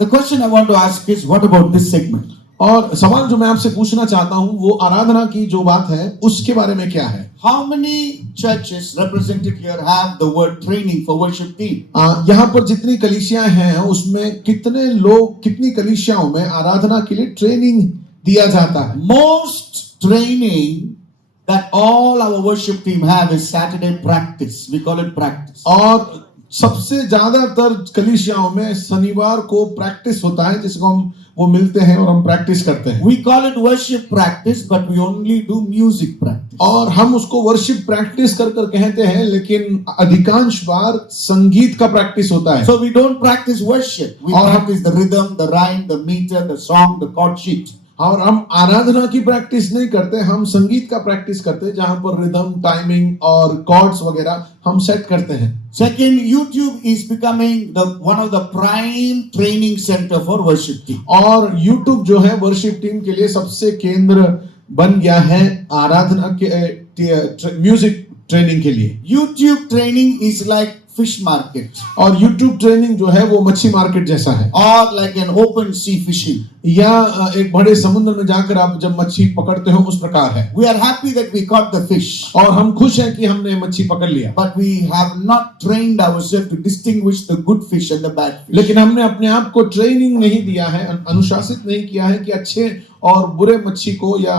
The question I want to ask is, what about this segment? और सवाल जो मैं आपसे पूछना चाहता हूं वो आराधना की जो बात है उसके बारे में क्या है? How many churches represented here have the word training for worship team? यहाँ पर जितनी कलीसियां हैं उसमें कितने लोग, कितनी कलीसियाओं में आराधना के लिए ट्रेनिंग दिया जाता है? Most training that all our worship team have is Saturday practice. We call it practice. और सबसे ज्यादातर कलीसियाओं में शनिवार को प्रैक्टिस होता है जिसको हम वो मिलते हैं और हम प्रैक्टिस करते हैं। We call it worship practice, but we only do music practice. और हम उसको वर्शिप प्रैक्टिस कर कर कहते हैं लेकिन अधिकांश बार संगीत का प्रैक्टिस होता है। So we don't practice worship. We practice the rhythm, the rhyme, the meter, the song, the chord sheet. और हम आराधना की प्रैक्टिस नहीं करते, हम संगीत का प्रैक्टिस करते हैं जहां पर रिदम, टाइमिंग और कॉर्ड्स वगैरह हम सेट करते हैं। Second, YouTube is becoming one of the prime training center for worship team. और YouTube जो है वर्शिप टीम के लिए सबसे केंद्र बन गया है आराधना के म्यूजिक ट्रेनिंग के लिए। YouTube training is like fish market. और YouTube ट्रेनिंग जो है वो मच्छी मार्केट जैसा है। Or like an open sea fishing. या एक बड़े समुद्र में जाकर आप जब मच्छी पकड़ते हो उस प्रकार है। We are happy that we caught the fish. और हम खुश हैं कि हमने मच्छी पकड़ लिया। But we have not trained ourselves to distinguish the good fish and the bad fish. लेकिन हमने अपने आप को ट्रेनिंग नहीं दिया है, अनुशासित नहीं किया है कि अच्छे और बुरे मच्छी को या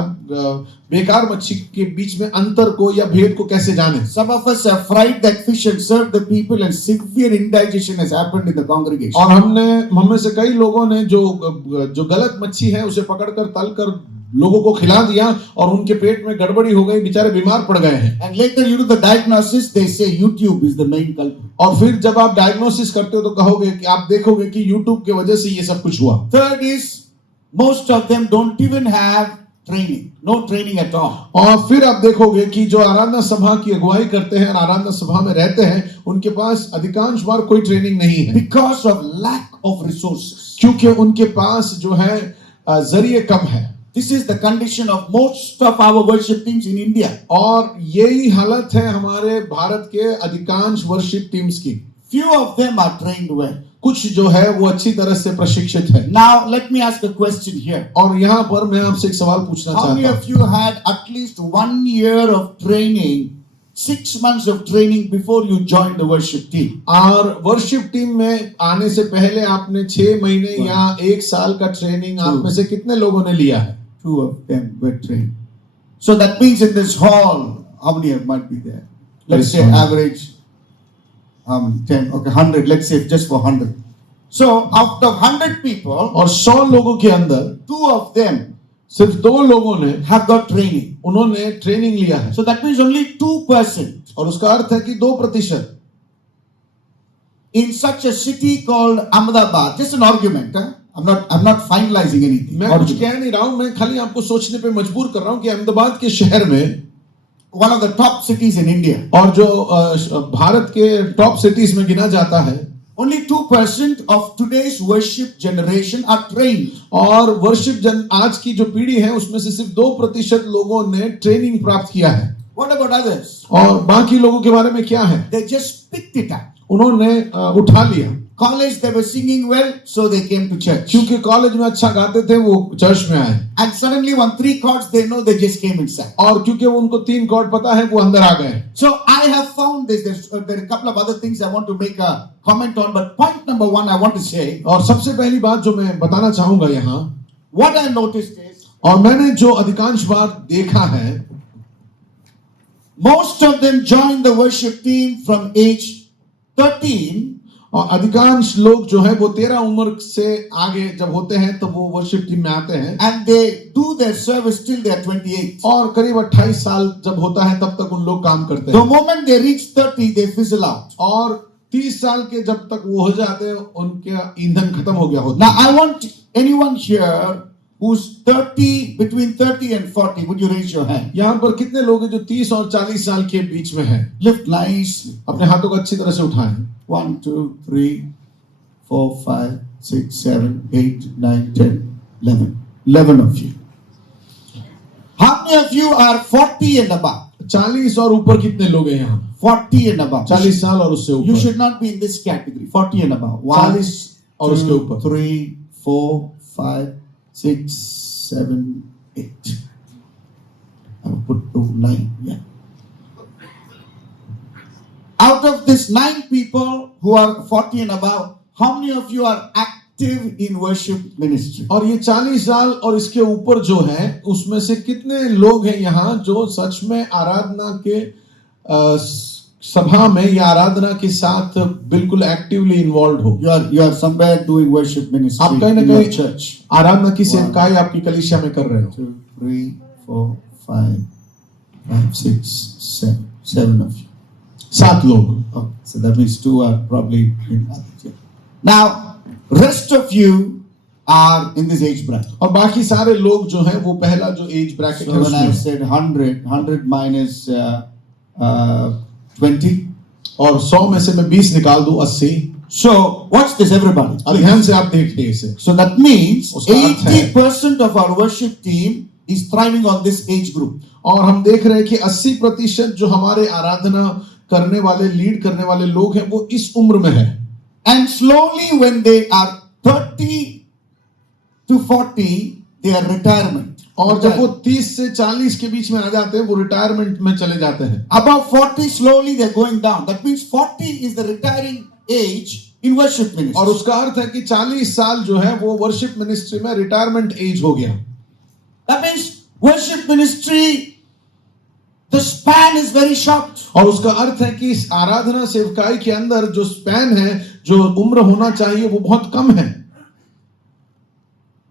बेकार मच्छी के बीच में अंतर को या भेद को कैसे जाने। Some of us have fried that fish and served the people, and severe indigestion has happened in the congregation. और हम में से कई लोगों ने जो गलत मच्छी है उसे पकड़कर तलकर लोगों को खिला दिया और उनके पेट में गड़बड़ी हो गई, बेचारे बीमार पड़ गए हैं। And later you do the diagnosis, they say YouTube is the main culprit. और फिर जब आप डायग्नोसिस करते हो तो कहोगे कि आप देखोगे कि YouTube की वजह से ये सब कुछ हुआ। Third is, most of them don't even have training, no training at all. और फिर आप देखोगे कि जो आराधना सभा की अगुवाई करते हैं, आराधना सभा में रहते हैं, उनके पास अधिकांश बार कोई ट्रेनिंग नहीं है। Because of lack of resources. क्योंकि उनके पास जो है जरिए कम है। This is the condition of most of our worship teams in India. और यही हालत है हमारे भारत के अधिकांश वर्शिप टीम्स की। Few of them are trained well. कुछ जो है वो अच्छी तरह से प्रशिक्षित है। Now let me ask a question here. और यहाँ पर मैं आपसे एक सवाल पूछना How many चाहता of you had at least 1 year of training, 6 months of training before you joined the worship team? और वर्शिप टीम में आने से पहले आपने 6 महीने या 1 साल का ट्रेनिंग आप में से कितने लोगों ने लिया है? 2 of them were trained. So that means in this hall, how many might be there? Let's say average 10, okay, 100, let's say just for 100. So out of 100 people, और 100 लोगों के अंदर 2 of them सिर्फ 2 लोगों ने have got training. उन्होंने training लिया है। So that means only 2%. और उसका अर्थ है कि 2% in such a city called Ahmedabad. Just an argument. I'm not finalizing anything. मैं कुछ कह नहीं रहा हूं, मैं खाली आपको सोचने पे मजबूर कर रहा हूं कि अहमदाबाद के शहर में, one of the top cities in India, और जो भारत के टॉप सिटीज में गिना जाता है, only 2% of today's worship generation are trained. और वर्शिप आज की जो पीढ़ी है उसमें से सिर्फ 2% लोगों ने ट्रेनिंग प्राप्त किया है। What about others? और बाकी लोगों के बारे में क्या है? They just picked it up. उन्होंने उठा लिया। College they were singing well, so they came to church. क्योंकि कॉलेज में अच्छा गाते थे वो चर्च में आए। And suddenly 1-3 chords they know, they just came inside. और क्योंकि उनको 3 कॉर्ड पता है वो अंदर आ गए। So I have found this. There are a couple of other things I want to make a comment on, but point number 1 I want to say. और सबसे पहली बात जो मैं बताना चाहूंगा यहाँ, what I noticed is, और मैंने जो अधिकांश बार देखा है, most of them joined the worship team from age 13. और अधिकांश लोग जो है वो 13 उम्र से आगे जब होते हैं तब वो वर्शिप टीम में आते हैं। And they do their service till they are 28. और करीब 28 साल जब होता है तब तक उन लोग काम करते हैं। The moment they reach 30, they fizzle out. और 30 साल के जब तक वो हो जाते हैं उनका ईंधन खत्म हो गया होता है। Now I want anyone here who's 30, between 30 and 40, would you raise your hand? यहाँ पर कितने लोग हैं जो 30 और 40 साल के बीच में हैं? Lift nicely. अपने हाथों को अच्छी तरह से उठाएं। 1, 2, 3, 4, 5, 6, 7, 8, 9, 10, 11. 11 of you. How many of you are 40 and above? 40 और ऊपर कितने लोग हैं यहाँ? 40 and above. 40 साल और उससे ऊपर। You should not be in this category. 40 and above. 40 और उसके 2, ऊपर 3, 4, 5, 6, 7, 8. I will put 2, 9. Yeah. Out of this 9 people who are 40 and above, how many of you are active in worship ministry? और ये 40 साल और इसके ऊपर जो है उसमें से कितने लोग हैं यहाँ जो सच में आराधना के सभा में या आराधना के साथ बिल्कुल एक्टिवली इन्वॉल्व हो? You are somewhere doing worship ministry आप कहीं ना in your कहीं church. आराधना की सेवकाई आपकी कलीसिया में कर रहे हो. 2, 3, 4, 5, 5, 6, 7. 7 of you. 7 लोग. Oh, so that means 2 are probably in others. Yeah. Now, rest of you are in this age bracket. और बाकी सारे लोग जो हैं वो पहला जो एज ब्रैकेट So है when I उसमें. said 100 minus 20. और 100 में से मैं 20 निकाल दूं 80. So watch this, everybody. और ध्यान से आप देखिए इसे. So that means उसका अर्थ है 80% of our worship team is thriving on this age group. और हम देख रहे हैं कि 80% जो हमारे आराधना करने वाले लीड करने वाले लोग हैं वो इस उम्र में है. And slowly when they are 30 to 40, they are retirement. और जब वो 30 से 40 के बीच में आ जाते हैं वो रिटायरमेंट में चले जाते हैं. Above 40, slowly they're going down. That means 40 is the retiring age in worship ministry. और उसका अर्थ है कि 40 साल जो है वो वर्शिप मिनिस्ट्री में रिटायरमेंट एज हो गया. That means worship ministry, the span is very short. और उसका अर्थ है कि इस आराधना सेवकाई के अंदर जो स्पैन है, जो उम्र होना चाहिए वो बहुत कम है.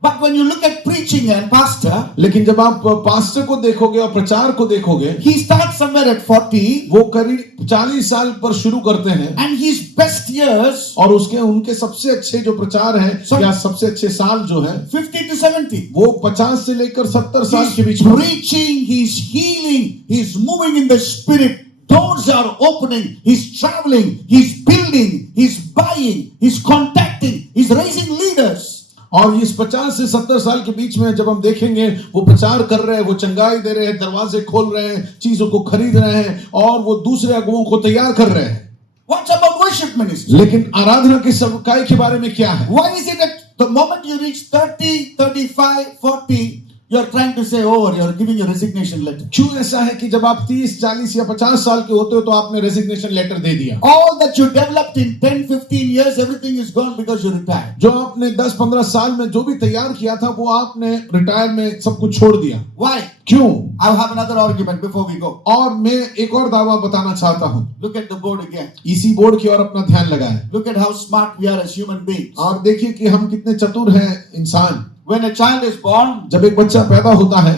But when you look at preaching and pastor, लेकिन जब आप पास्टर को देखोगे और प्रचार को देखोगे, he starts somewhere at 40, वो करीब 40 साल पर शुरू करते हैं. and his best years, और उसके उनके सबसे अच्छे जो प्रचार हैं या सबसे अच्छे साल जो हैं 50 to 70. वो 50 से लेकर 70 साल के He's बीच में. preaching, he's healing, he's moving in the spirit. Doors are opening, he's traveling, he's building, he's buying, he's contacting, he's raising leaders. और इस 50 से 70 साल के बीच में जब हम देखेंगे वो प्रचार कर रहे हैं, वो चंगाई दे रहे हैं, दरवाजे खोल रहे हैं, चीजों को खरीद रहे हैं और वो दूसरे अगुओं को तैयार कर रहे हैं. What's about worship ministry? लेकिन आराधना के सेवकाई के बारे में क्या है? Why is it that the moment you reach 30, 35, 40, you're trying to say, oh, you're giving your resignation letter? क्यों ऐसा है कि जब आप 30, 40 या 50 साल के होते हो तो आपने रेजिग्नेशन लेटर दे दिया? All that you developed in 10, 15 years, everything is gone because you retired. जो आपने 10, 15 साल में जो भी तैयार किया था वो आपने रिटायर में सब कुछ छोड़ दिया. Why? क्यों? I'll have another argument before we go. और मैं एक और दावा बताना चाहता हूँ. Look at the board again. इसी बोर्ड की ओर अपना ध्यान लगाएं. Look at how smart we are as human beings. और देखिए कि हम कितने चतुर हैं इंसान. When a child is born, जब एक बच्चा पैदा होता है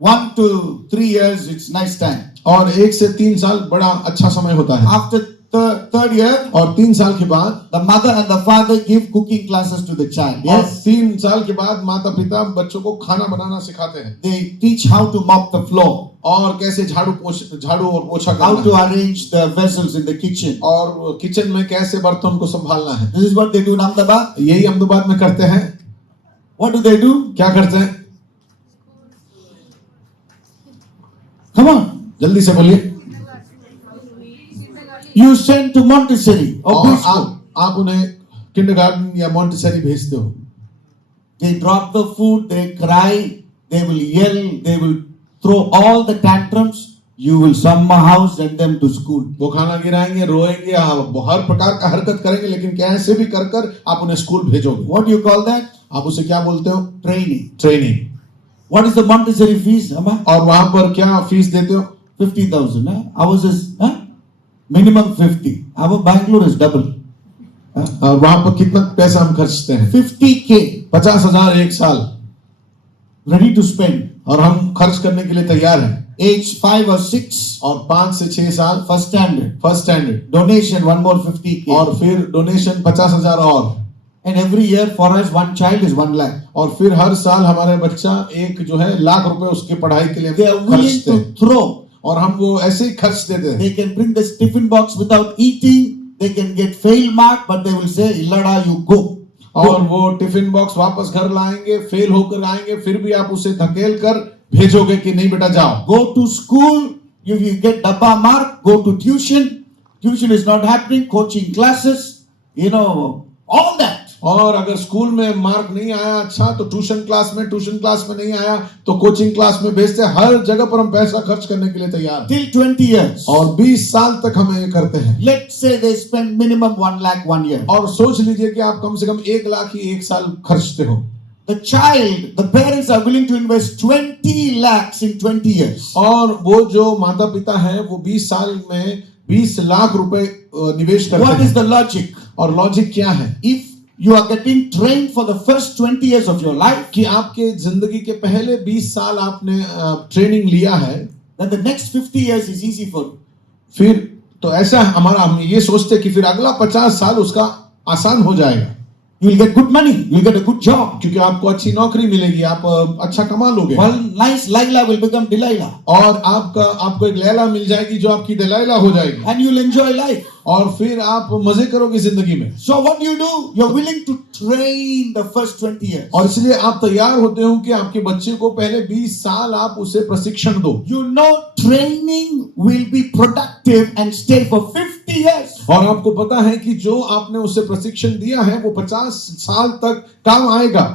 1 to 3 years, it's nice time. और 1 से 3 साल बड़ा अच्छा समय होता है. After the third year, और 3 साल के बाद the mother and the father give cooking classes to the child. और Yes. 3 साल के बाद माता पिता बच्चों को खाना बनाना सिखाते हैं. They teach how to mop the floor, और कैसे झाड़ू और पोछा how to करना है. arrange the vessels in the kitchen. और किचन में कैसे बर्तन को संभालना है. This is what they do in Ahmedabad. यही अहमदाबाद में करते हैं. What do they do? क्या करते हैं? Come on. जल्दी से बोलिए. You send to Montessori or और preschool. आप उन्हें किंडरगार्टन या मॉन्टेसरी भेजते हो. They drop the food, they cry, they will yell, they will throw all the tantrums. You will somehow send them to school. वो खाना गिराएंगे, रोएंगे, हर प्रकार का हरकत करेंगे, लेकिन कैसे भी कर आप उन्हें स्कूल भेजोगे. What do you call that? आप उसे क्या बोलते हो? Training. Training. What is the Montessori fees? Amma? और वहां पर क्या फीस देते हो? 50,000. Ours is minimum 50. Our Bangalore is double. और वहां पर कितना पैसा हम खर्चते हैं? 50K. 50,000 एक साल. Ready to spend. और हम खर्च करने के लिए तैयार हैं. Age 5 or 6. और 5 से 6 साल First standard. First standard. Donation one more 50K. और फिर डोनेशन 50,000 और. And every year for us one child is 1 lakh. और फिर हर साल हमारे बच्चा एक जो है लाख रुपए उसके पढ़ाई के लिए They are willing खर्चते to हैं. throw. और हम वो ऐसे ही खर्च देते हैं. They can bring the tiffin box without eating. They can get fail mark, but they will say, "Illada, you go." और वो टिफिन बॉक्स वापस घर लाएंगे, फेल होकर आएंगे, फिर भी आप उसे धकेल कर भेजोगे कि नहीं बेटा जाओ. Go to school. If you get dabba mark, go to tuition. Tuition is not happening. Coaching classes. all that. और अगर स्कूल में मार्क नहीं आया अच्छा तो ट्यूशन क्लास में नहीं आया तो कोचिंग क्लास में भेजते हैं। हर जगह पर हम पैसा खर्च करने के लिए तैयार हैं। Till 20 years. और 20 साल तक हम ये करते हैं। Let's say they spend minimum 1 lakh 1 year. और सोच लीजिए कि आप कम से कम 1 लाख ही 1 साल खर्चते हो। The parents are willing to invest 20 lakhs in 20 years. और वो जो माता पिता हैं वो 20 साल में 20 लाख रुपए निवेश करते What हैं। is the logic? और लॉजिक क्या है? If you are getting trained for the first 20 years of your life, कि आपके जिंदगी के पहले 20 साल आपने ट्रेनिंग लिया है, then the next 50 years is easy for you. फिर तो ऐसा हम ये सोचते कि फिर अगला 50 साल उसका आसान हो जाएगा। You will get good money. You will get a good job. क्योंकि आपको अच्छी नौकरी मिलेगी, आप अच्छा कमा लोगे। One nice Laila will become Delilah. और आपको एक लैला मिल जाएगी जो आपकी दलाइला हो जाएगी। And you will enjoy life. और फिर आप मजे करोगे जिंदगी में। So what do? You're willing to train the first 20 years. और इसलिए आप तैयार होते हो कि आपके बच्चे को पहले 20 साल आप उसे प्रशिक्षण दो। You know training will be productive and stay for 50 years. और आपको पता है कि जो आपने उसे प्रशिक्षण दिया है वो 50 साल तक काम आएगा।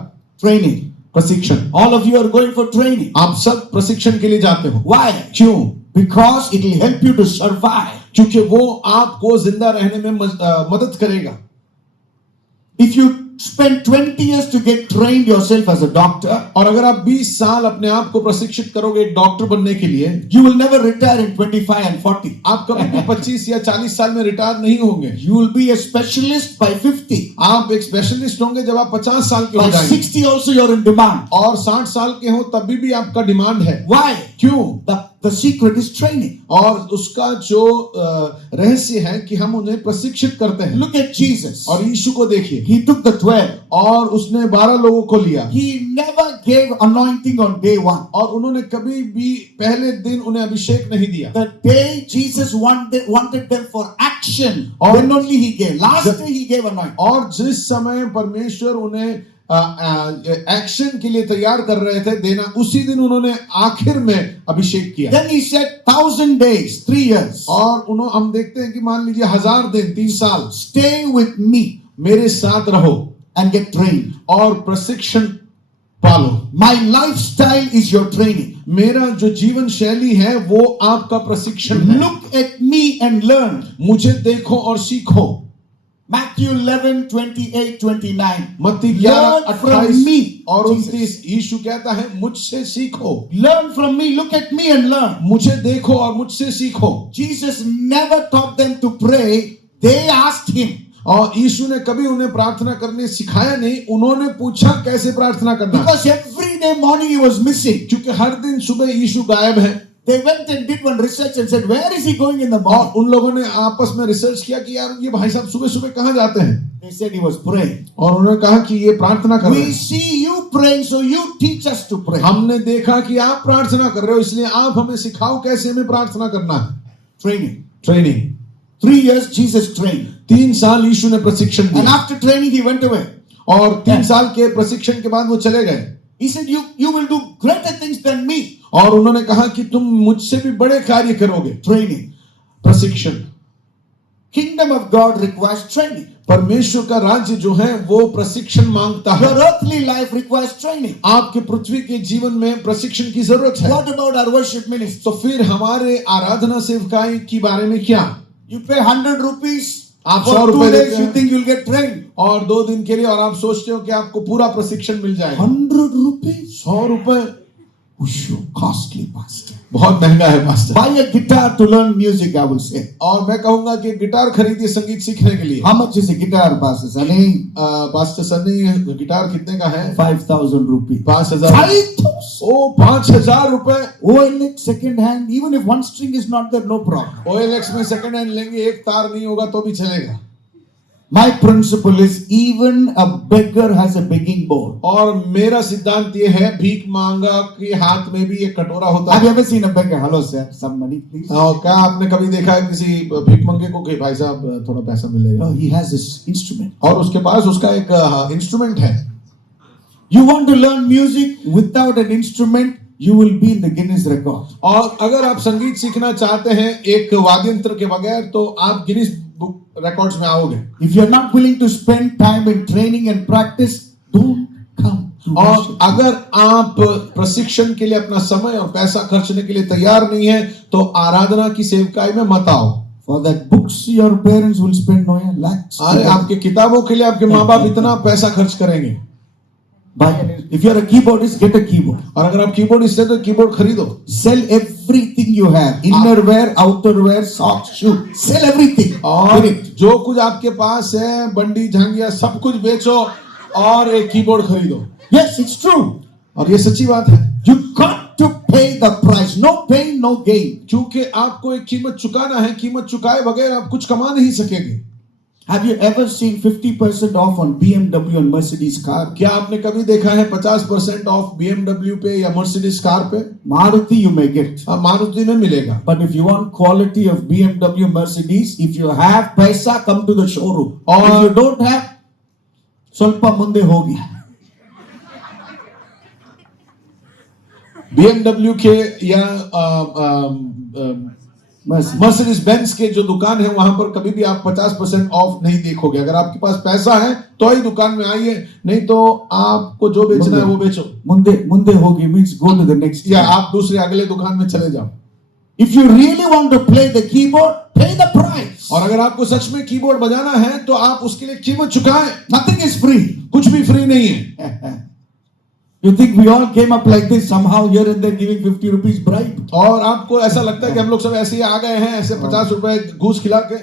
Training. प्रशिक्षण। All of you are going for training. आप सब प्रशिक्षण के लिए जाते हो। Why? क्यों? Because it will help you to survive. क्योंकि वो आपको जिंदा रहने में मदद करेगा। If you spend 20 years to get trained yourself as a doctor, और अगर आप 20 साल अपने आप को प्रशिक्षित करोगे एक डॉक्टर बनने के लिए, you will never retire in 25 and 40. आप कभी भी 25 या 40 साल में रिटायर नहीं होंगे। You will be a specialist by 50. आप एक स्पेशलिस्ट होंगे जब आप 50 साल के हो By जाएंगे। 60 also you are in demand. और 60 साल के हो तभी भी आपका डिमांड है। Why? क्यों? The secret is training. और उसका जो रहस्य है कि हम उन्हें प्रशिक्षित करते हैं। Look at Jesus. और यीशु को देखिए, He took the 12. और उसने 12 लोगों को लिया। He never gave anointing on day 1. और उन्होंने कभी भी पहले दिन उन्हें अभिषेक नहीं दिया। The day Jesus wanted them for action, और then only he gave. Last day he gave anointing. और जिस समय परमेश्वर उन्हें एक्शन के लिए तैयार कर रहे थे देना, उसी दिन उन्होंने आखिर में अभिषेक किया। Then he said 1000 days, 3 years. और हम देखते हैं कि मान लीजिए 1000 दिन 3 साल Stay with me मेरे साथ रहो and get trained. और प्रशिक्षण पालो। My lifestyle is your training. मेरा जो जीवन शैली है वो आपका प्रशिक्षण है। Look at me and learn. मुझे देखो और सीखो। Matthew 11, 28, 29. मत्ती Learn 11, from 28 me. और Jesus. 29 यीशु कहता है मुझसे सीखो। Learn from me. Look at me and learn. मुझे देखो और मुझसे सीखो। Jesus never taught them to pray. They asked him. और यीशु ने कभी उन्हें प्रार्थना करने सिखाया नहीं, उन्होंने पूछा कैसे प्रार्थना करना। Because every day morning he was missing. क्योंकि हर दिन सुबह यीशु गायब है। They went and did one research and said, where is he going in the और morning? उन लोगों ने आपस में रिसर्च किया कि यार ये भाई साहब सुबह सुबह कहाँ जाते हैं। They said he was praying. और उन्होंने कहा कि ये प्रार्थना कर रहे We हैं। see you praying, so you teach us to pray. हमने देखा कि आप प्रार्थना कर रहे हो, इसलिए आप हमें सिखाओ कैसे हमें प्रार्थना करना है। Training. Training. 3 years Jesus trained. 3 साल यीशु ने प्रशिक्षण And दिया after training he went away. और 3 साल के प्रशिक्षण के बाद वो चले गए। He said, you will do greater things than me. और उन्होंने कहा कि तुम मुझसे भी बड़े कार्य करोगे। Training. प्रशिक्षण। Kingdom of God requires training. परमेश्वर का राज्य जो है वो प्रशिक्षण मांगता है। Your earthly life requires training. आपके पृथ्वी के जीवन में प्रशिक्षण की जरूरत है। What about our worship ministry? तो फिर हमारे आराधना सेवकाई के बारे में क्या? You pay 100 rupees. आप For 100 2 रुपए days देते you हैं think you'll get trained. और 2 दिन के लिए और आप सोचते हो कि आपको पूरा प्रशिक्षण मिल जाएगा। 100 rupees? 100 रुपए Costly, pastor. बहुत महंगा है master. Buy a guitar to learn music, I will say. और मैं कहूंगा कि गिटार खरीदिए संगीत सीखने के लिए। How much is a guitar, Pastor Sunny? Pastor Sunny guitar कितने का है? 5,000 rupees. 5,000। 5,000? ओ 5,000 रुपए। OLX second hand, even if one string is not there, no problem. OLX में सेकंड हैंड लेंगे, एक तार नहीं होगा तो भी चलेगा। My principle is even a beggar has a begging bowl. और मेरा सिद्धांत ये है भीख मांगा के हाथ में भी एक कटोरा होता Have है। you ever seen a beggar? Hello sir, some money please. और क्या आपने कभी देखा है किसी भीख मंगे को कि भाई साहब थोड़ा पैसा मिलेगा? No, he has his instrument. और उसके पास उसका एक इंस्ट्रूमेंट है। You want to learn music without an instrument, you will be in the Guinness record. और अगर आप संगीत सीखना चाहते हैं एक वाद्य यंत्र के बगैर तो आप गिनीज बुक रिकॉर्ड्स में आओगे। If you're not willing to spend time in training and practice, don't come to और worship. अगर आप प्रशिक्षण के लिए अपना समय और पैसा खर्चने के लिए तैयार नहीं है तो आराधना की सेवकाई में मत आओ। For that books your parents will spend no lakhs. अरे आपके किताबों के लिए आपके माँ बाप इतना पैसा खर्च करेंगे। Buy if you're a keyboardist, get a keyboard. और अगर आप कीबोर्डिस्ट हैं तो कीबोर्ड खरीदो। Sell everything you have. Innerwear, outerwear, socks, shoe. Sell everything. और Get it. जो कुछ आपके पास है बंडी झांगिया सब कुछ बेचो और एक कीबोर्ड खरीदो। Yes, it's true. और ये सच्ची बात है You got to pay the price. No pain, no gain. क्योंकि आपको एक कीमत चुकाना है। कीमत चुकाए बगैर आप कुछ कमा नहीं सकेंगे। Have you ever seen 50% off on BMW and Mercedes car? क्या आपने कभी देखा है 50% ऑफ BMW पे या मर्सिडीज कार पे? Maruti you may get. हाँ, मारुति में मिलेगा। But if you want quality of BMW, Mercedes, if you have paisa, come to the showroom. और If you don't have, स्वल्प मुंदे होगी. BMW के या Mercedes. मर्सिडीज बेंज के जो दुकान है वहां पर कभी भी आप 50% ऑफ नहीं देखोगे। अगर आपके पास पैसा है तो ही दुकान में आइए, नहीं तो आपको जो बेचना है वो बेचो मुंदे होगी means go to the next. या आप दूसरे अगले दुकान में चले जाओ। If you really want to play the keyboard, pay the price. और अगर आपको सच में कीबोर्ड बजाना है तो आप उसके लिए कीमत चुकाएं। Nothing is free. कुछ भी फ्री नहीं है। You think we all came up like this somehow here and there giving 50 rupees bribe? और आपको ऐसा लगता है कि हम लोग सब ऐसे ही आ गए हैं ऐसे 50 रुपए घूस खिला के?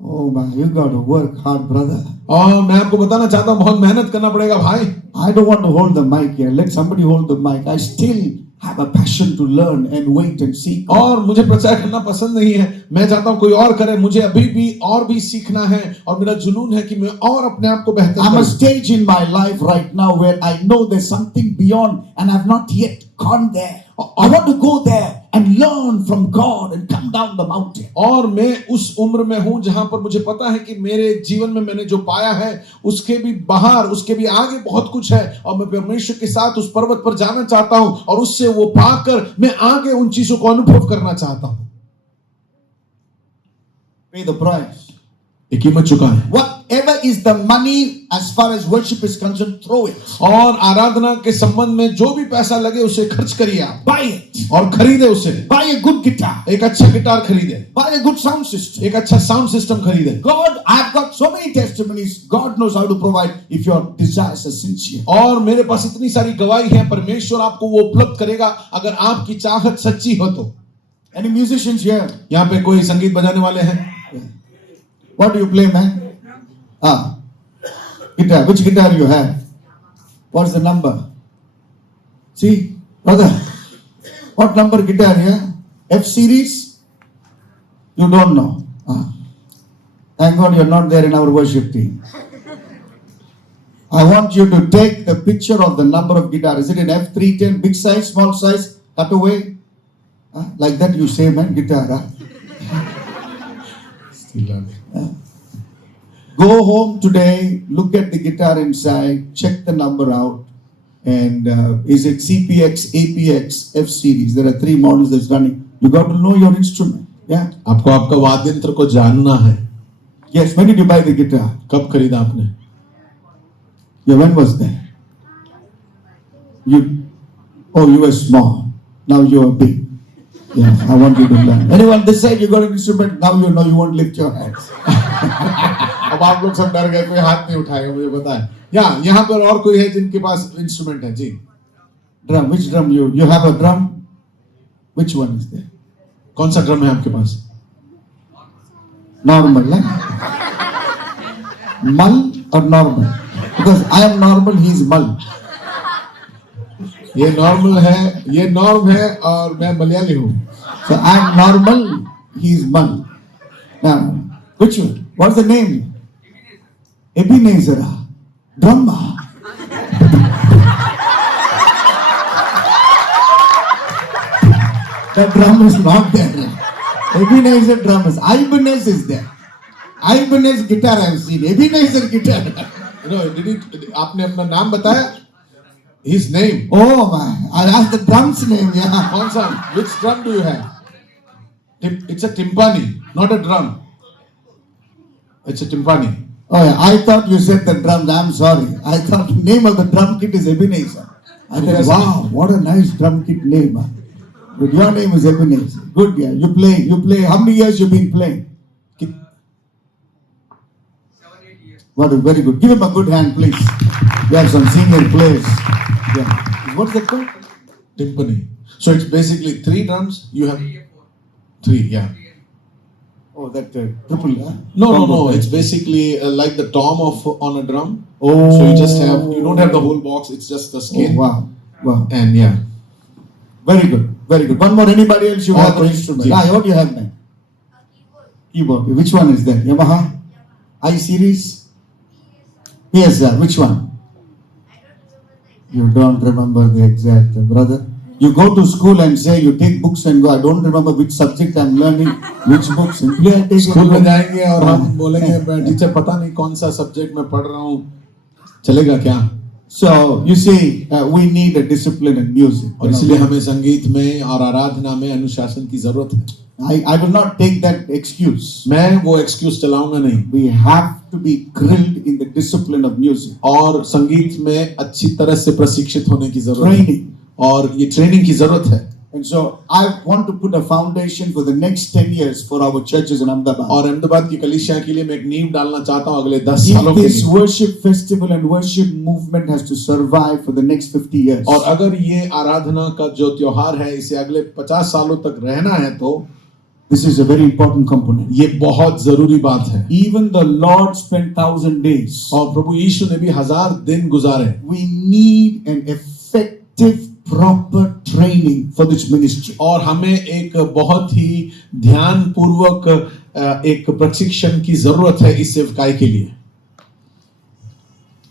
Oh man, you got to work hard, brother. और मैं आपको बताना चाहता हूँ बहुत मेहनत करना पड़ेगा भाई। I don't want to hold the mic here. Let somebody hold the mic. I still have a passion to learn and wait and see. और मुझे प्रचार करना पसंद नहीं है। मैं चाहता हूँ कोई और करे। मुझे अभी भी और भी सीखना है और मेरा जुनून है कि मैं और अपने आप को बेहतर I'm a करूं। stage in my life right now where I know there's something beyond and I've not yet gone there. I want to go there and learn from God and come down the mountain. और मैं उस उम्र में हूं जहां पर मुझे पता है कि मेरे जीवन में मैंने जो पाया है उसके भी बाहर, उसके भी आगे बहुत कुछ है और मैं परमेश्वर के साथ उस पर्वत पर जाना चाहता हूं और उससे वो पाकर मैं आगे उन चीजों को अनुभव करना चाहता हूं। Pay the price. ये कीमत चुका है। Whatever is the money as far as worship is concerned, throw it. और आराधना के संबंध में जो भी पैसा लगे उसे खर्च करिए आप। Buy it. और खरीदे उसे। Buy a good guitar. एक अच्छा गिटार खरीदे। Buy a good sound system. एक अच्छा साउंड सिस्टम खरीदे। God, I've got so many testimonies. God knows how to provide if your desires are sincere. और मेरे पास इतनी सारी गवाही है, परमेश्वर आपको वो उपलब्ध करेगा अगर आपकी चाहत सच्ची हो तो। Any musicians here? यहाँ पे कोई संगीत बजाने वाले हैं? What do you play, man? Guitar. Which guitar you have? What's the number? See, brother, what number guitar here? F series? You don't know. Thank God you're not there in our worship team. I want you to take the picture of the number of guitar. Is it in F310, big size, small size, cut away? Like that you say, man, guitar. Go home today, look at the guitar inside, check the number out, and is it CPX, APX, F series? There are 3 models that's running. You got to know your instrument. Yeah. आपको आपका वाद्य यंत्र को जानना है। Yes. When did you buy the guitar? कब खरीदा आपने? Yeah. When was that? You were small. Now you are big. Yeah. I want you to learn. Anyone this side you got an instrument? Now you know you won't lift your hands. अब आप लोग सब डर गए, कोई हाथ नहीं उठाएगा, मुझे पता है। यहाँ पर और कोई है जिनके पास इंस्ट्रूमेंट है? जी। Drum. Which drum you have a drum? Which one is there? कौन सा ड्रम है आपके पास? Normal, like? Mal or normal? Because I am normal, he is mal. ये नॉर्मल है, ये नॉर्म है और मैं मलयाली हूँ। So I am normal, he is mal. Now, which one? What's the name? Ebenezer. Drummer. The drum is not there. Ebenezer drum is. Ibanez is there. Ibanez guitar I have seen. Ebenezer guitar. आपने अपना नाम बताया? His name. Oh man, I asked the drum's name. Yeah. कौन सा? Which drum do you have? It's a timpani, not a drum. It's a timpani. Oh, yeah, I thought you said the drums. I'm sorry. I thought the name of the drum kit is Ebenezer. I thought, Yes. wow, what a nice drum kit name. But your name is Ebenezer. Good, yeah. You play. How many years you been playing? Ki- What a very good. Give him a good hand, please. We have some senior players. Yeah. What's that called? Timpani. So it's basically 3 drums. You have 3, yeah. Oh, that triple. No. It's basically like the tom on a drum. Oh. So you don't have the whole box. It's just the Oh, skin. wow. And yeah. Very good. Very good. One more. Anybody else? You All have an three. instrument. Yeah. What do you have now? Keyboard. Which one is that? Yamaha? I-Series? PSR. Which one? You don't remember the exact, brother. You go to school and say, you take books and go, I don't remember which subject I'm learning, which books. Simply I take school में जाएंगे और हम बोलेंगे teacher पता नहीं कौन सा subject मैं पढ़ रहा हूँ चलेगा क्या So, you see, we need a discipline in music. और इसलिए हमें संगीत में और आराधना में अनुशासन की जरूरत है I will not take that excuse. मैं वो एक्सक्यूज चलाऊंगा नहीं We have to be grilled in the discipline of music. और संगीत में अच्छी तरह से प्रशिक्षित होने की जरूरत है Training. और ये ट्रेनिंग की जरूरत है And so, I want to put a foundation for the next 10 years for our churches in Ahmedabad. और अहमदाबाद की कलीसिया के लिए मैं एक नींव डालना चाहता हूँ अगले 10 सालों If के this लिए worship festival and worship movement has to survive for the next 50 years, और अगर ये आराधना का जो त्योहार है इसे अगले 50 सालों तक रहना है तो this is a very important component. ये बहुत जरूरी बात है Even the Lord spent 1,000 days. और प्रभु यीशु ने भी 1000 दिन गुजारे We need an effective, proper training for this ministry. और हमें एक बहुत ही ध्यान पूर्वक एक प्रशिक्षण की जरूरत है इस सेवकाई के लिए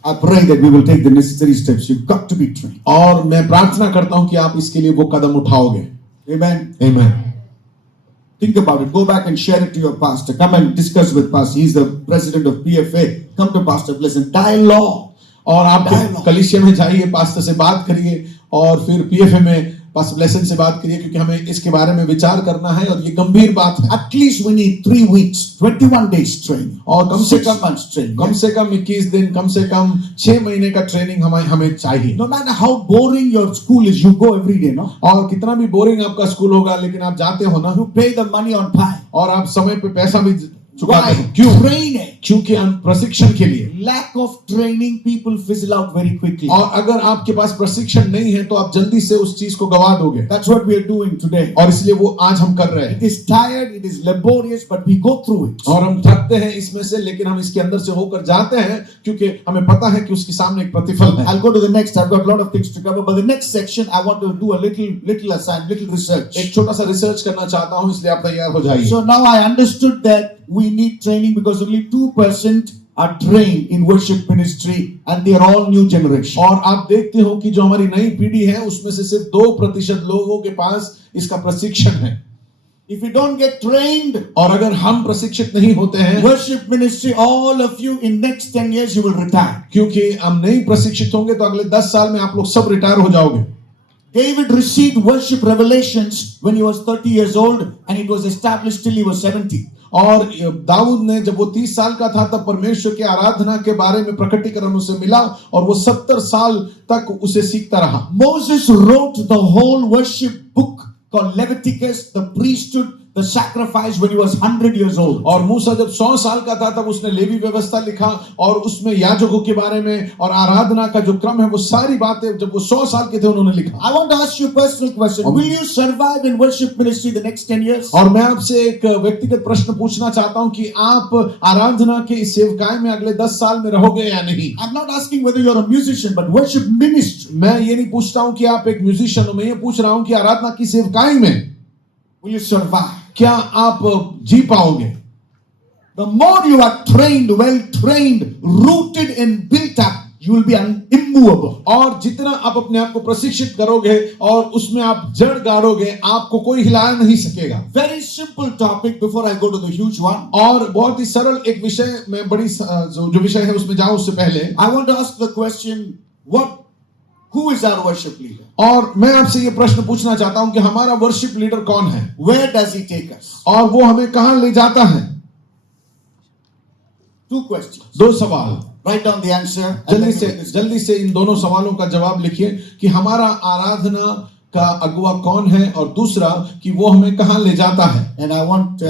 I pray that we will take the necessary steps. You've got to be trained. और मैं प्रार्थना करता हूं कि आप इसके लिए वो कदम उठाओगे Amen. आमीन Think about it. Go back and share it to your pastor. Come and discuss with pastor. He's the president of PFA. Come to Pastor Bless and dialogue. और आप कलीसिया में जाइए पास्टर से बात करिए और फिर पीएफए में पास्टर ब्लेसन से बात करिए क्योंकि हमें इसके बारे में विचार करना है और ये गंभीर बात है At least we need 3 weeks, 21 days training. और कम से 6 months training. कम से कम 21 दिन कम से कम 6 महीने का ट्रेनिंग हमें चाहिए No matter how boring your school is, you go every day, no? और कितना भी बोरिंग आपका स्कूल होगा लेकिन आप जाते हो ना You pay the money on time. और आप समय पे पैसा भी चुकाते Why? हो क्यों Training. क्योंकि हम प्रशिक्षण के लिए Lack of training, people fizzle out very quickly. और अगर आपके पास प्रशिक्षण नहीं है तो आप जल्दी से उस चीज को गवा दोगे That's what we are doing today. और इसलिए वो आज हम कर रहे हैं It is tired, it is laborious, but we go through it. और हम थकते हैं इसमें से लेकिन हम इसके अंदर से होकर जाते हैं क्योंकि हमें पता है कि उसके सामने एक प्रतिफल है I'll go to the next. I've got a lot of things to cover, but the next section I want to do a little research. एक छोटा सा रिसर्च करना चाहता हूं इसलिए आप तैयार हो जाइए So now I understood that we need training because only 2% are trained in worship ministry and they are all new generation. और आप देखते हो कि जो हमारी नई पीढ़ी है उसमें से सिर्फ 2% लोगों के पास इसका प्रशिक्षण है If you don't get trained, और अगर हम प्रशिक्षित नहीं होते हैं worship ministry, all of you in next 10 years you will retire. क्योंकि हम नहीं प्रशिक्षित होंगे तो अगले 10 साल में आप लोग सब रिटायर हो जाओगे David received worship revelations when he was 30 years old and it was established till he was 70. और दाऊद ने जब वो 30 साल का था तब परमेश्वर के आराधना के बारे में प्रकटीकरण उसे मिला और वो 70 साल तक उसे सीखता रहा Moses wrote the whole worship book called Leviticus, the priesthood, the sacrifice when he was 100 years old. और मूसा जब 100 साल का था तब उसने लेवी व्यवस्था लिखा और उसमें याजकों के बारे में और आराधना का जो क्रम है वो सारी बातें जब वो 100 साल के थे उन्होंने लिखा I want to ask you a personal question. Will you survive in worship ministry the next 10 years? और मैं आपसे एक व्यक्तिगत प्रश्न पूछना चाहता हूं कि आप आराधना के इस सेवकाई में अगले 10 साल में रहोगे या नहीं I'm not asking whether you're a musician, but worship ministry. मैं ये नहीं पूछता हूं कि आप एक म्यूजिशियन हो मैं ये पूछ रहा हूं कि आराधना की सेवकाई में Will you survive? क्या आप जी पाओगे The more you are trained, well trained, rooted and built up, you will be immovable. और जितना आप अपने आप को प्रशिक्षित करोगे और उसमें आप जड़ गाड़ोगे आपको कोई हिला नहीं सकेगा Very simple topic before I go to the huge one. और बहुत ही सरल एक विषय में बड़ी जो विषय है उसमें जाऊं उससे पहले I want to ask the question, who is our worship leader? और मैं आपसे ये प्रश्न पूछना चाहता हूं कि हमारा वर्शिप लीडर कौन है Where does he take us? और वो हमें कहां ले जाता है Two questions. दो सवाल, Write down the answer. and जल्दी से इन दोनों सवालों का जवाब लिखिए कि हमारा आराधना का अगुआ कौन है, और दूसरा कि वो हमें कहां ले जाता है। And I want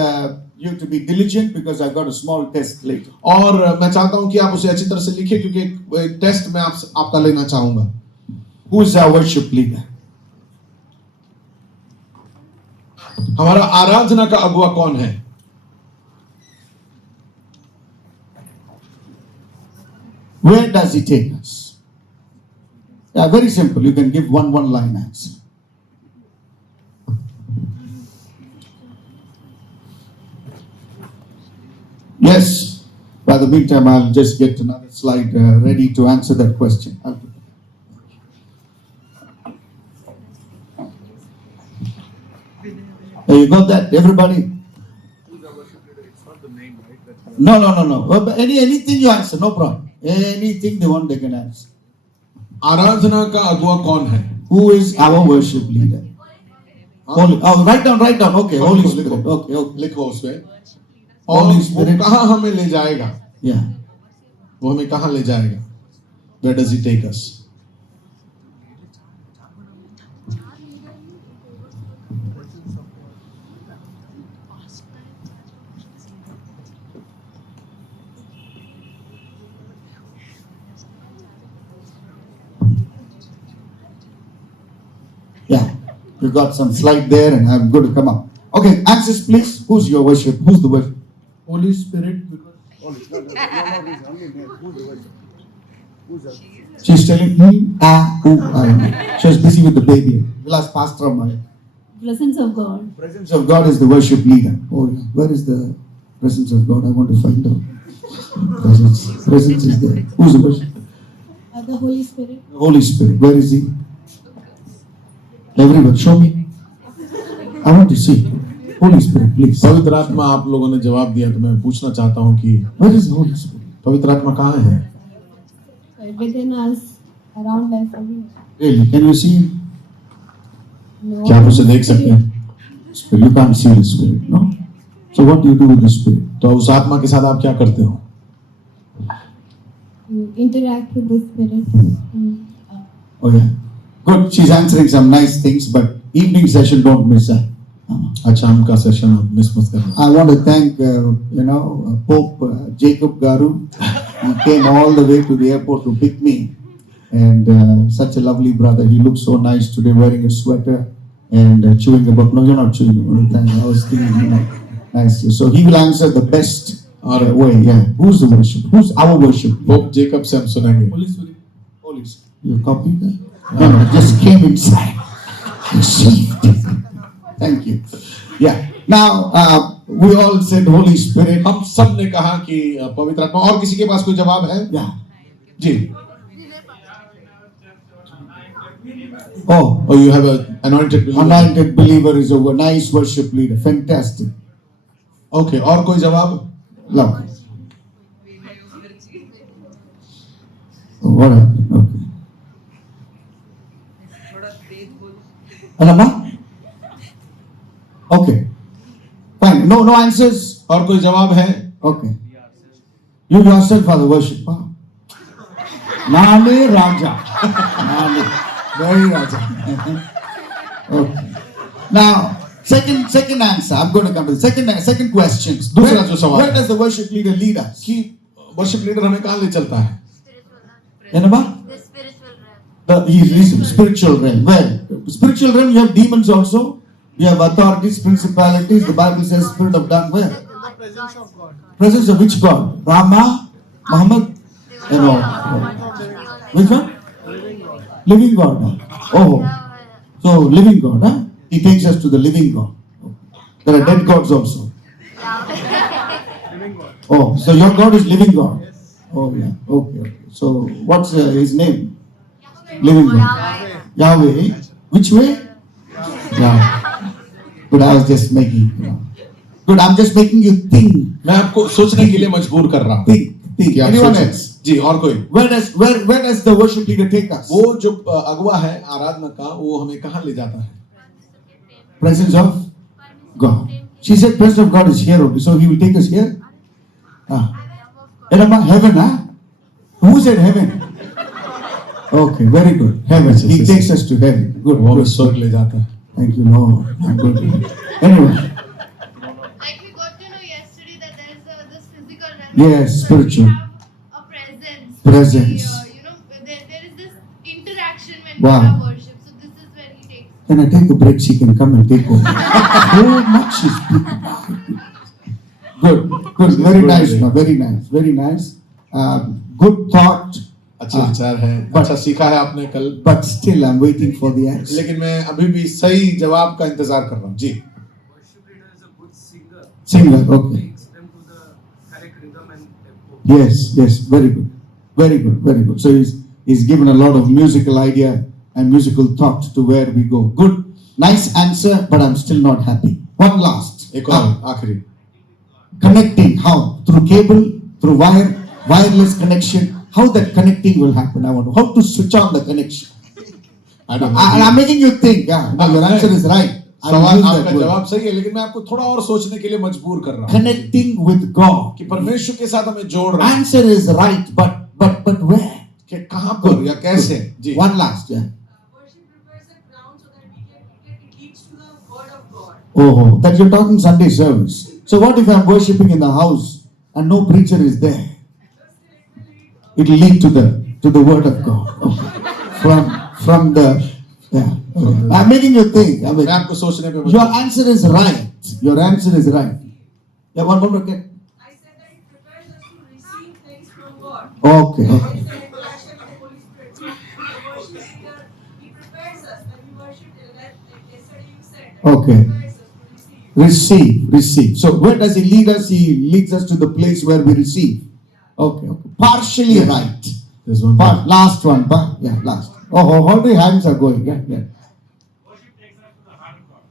you to be diligent because I've got a small test later. और मैं चाहता हूं कि आप उसे अच्छी तरह से लिखिए, क्योंकि एक टेस्ट मैं आपका लेना चाहूंगा। Who is our worship leader? हमारा आराधना का अगुआ कौन है? Where does he take us? Yeah, very simple. You can give one line answer. Yes. By the meantime, I'll just get another slide ready to answer that question. You got that, everybody? No. Anything you answer, no problem. Anything they want, they can answer. आराधना का अगुआ कौन है? Who is our worship leader? Holy. Oh, write down. Okay, Holy Spirit. Okay. लिखो उसमें। Holy और Spirit. वो कहां हमें ले जाएगा? Yeah. वो हमें कहां ले जाएगा? Where does he take us? Yeah. You got some slide there, and I'm going to come up. Okay, answers please. Who's your worship? Who's the worship? Holy Spirit, because She's telling She was busy with the baby. We'll ask Pastor Maya. Presence of God. Presence of God is the worship leader. Oh, yeah. Where is the presence of God? I want to find out. Presence is there. Who's the worship? The Holy Spirit. The Holy Spirit. Where is he? Everyone, show me. I want to see. Holy Spirit, please. पवित्र आत्मा, आप लोगों ने जवाब दिया तो मैं पूछना चाहता हूं कि Where is the Holy Spirit? पवित्र आत्मा कहां है? Within us, around us, everywhere. Really? Can you see him? No. क्या आप उसे देख सकते हैं? Spirit. You can't see the Spirit, no? So what do you do with the Spirit? तो उस आत्मा के साथ आप क्या करते हो? You interact with the Spirit. Oh yeah. Good. She's answering some nice things, but evening session don't miss her. अच्छा, शाम का सेशन मिस मत करना। I want to thank, Pope Jacob Garu. He came all the way to the airport to pick me. And such a lovely brother. He looks so nice today wearing a sweater and chewing a book. No, you're not chewing. I was thinking, nicely. So he will answer the best way. Yeah. Who's the worship? Who's our worship? Pope Jacob से हम सुनेंगे। Holy Spirit. Holy Spirit. You copied that? No, it just came inside. Received it. Thank you. Yeah. Now, we all said Holy Spirit. हम सब ने कहा कि पवित्र आत्मा। और किसी के पास कोई जवाब है? Yeah. Ji. Oh, Oh, you have an anointed believer. anointed believer is a nice worship leader. Fantastic. Okay, और कोई जवाब? Love. What happened? Okay. Anama? Okay. Fine. No answers? और कोई जवाब है? Okay. You yourself are the worship. Huh? Nane Raja. Nane. Very Raja. Okay. Now, second answer. I'm going to come to the second question. दूसरा जो सवाल Where है does the worship leader lead us? कि worship leader हमें कहां ले चलता है? Anama? The spiritual realm. He's spiritual realm. Well, spiritual realm, you have demons also. You have authorities, principalities. The Bible says spirit of dark where? The presence of God. Presence of which God? Rama, Muhammad, and all. Which one? Living God. Oh, so living God, huh? He takes us to the living God. There are dead gods also. Oh, so your God is living God. Oh yeah. Okay. So what's his name? Living God. Yahweh. Which way? Yeah. Good. I was just making. Good. I'm just making you think. मैं आपको सोचने के लिए मजबूर कर रहा हूं। Think. कि आप Anyone सोचें। else? जी, और कोई? Where does the worship leader take us? वो जो अगुआ है आराधना का, वो हमें कहां ले जाता है? Presence of God. She said presence of God is here only. So he will take us here. Ah. Edama, heaven, huh? Who said heaven? Okay, very good. Heaven. He takes us to heaven. Good. वो हमें good. स्वर्ग ले जाता है. Thank you, Lord. Thank you. Anyway, Like we got to know yesterday that there is this physical realm. Yes, So spiritual. We have a presence. Presence. There is this interaction when Wow. we have worship. So this is where he takes. can I take a break? She can come and take over. So much is good. Good. Very good, nice. yeah. No, very nice. Very nice. Good thought. अच्छे विचार हैं. अच्छा सीखा है आपने कल. But still, I'm waiting for the answer. लेकिन मैं अभी भी सही जवाब का इंतजार कर रहा हूँ. जी. worship leader is a good singer. Singer. Okay. Takes them to the correct rhythm and tempo. Yes. Yes. Very good. Very good. Very good. So he's given a lot of musical idea and musical thought to where we go. Good. Nice answer, but I'm still not happy. One last. एक और आखिरी. Connecting. How? Through cable, through wire, wireless connection. How that connecting will happen? I want to. How to switch on the connection? I don't know. I'm making you think. Yeah. No, your answer is right. I'll सवाल use आपका that word. जवाब सही है, लेकिन मैं आपको थोड़ा और सोचने के लिए मजबूर कर रहा हूँ Connecting with God. कि परमेश्वर के साथ हमें जोड़ रहा है. Answer is right, but where? कि कहाँ पर या कैसे. जी. One last. Yeah. Worship prepares the ground so that it leads to the word of God. Oh, that you're talking Sunday service. So what if I'm worshipping in the house and no preacher is there? It will lead to the word of God. Okay. From the yeah. Okay. I'm making you think. I mean, मैं आपको सोचने पे your answer is right. Your answer is right. Yeah, one more. Okay. I said that it prepares us to receive things from God. Okay. It's Okay. the interaction with the Holy Spirit. The worship leader, he prepares us when we worship. Like yesterday you said. That Okay. He prepares us to receive. Receive. So where does he lead us? He leads us to the place where we receive. Okay. Partially right. There's one Part, more. last one. Yeah, last. Oh, how the hands are going. Yeah.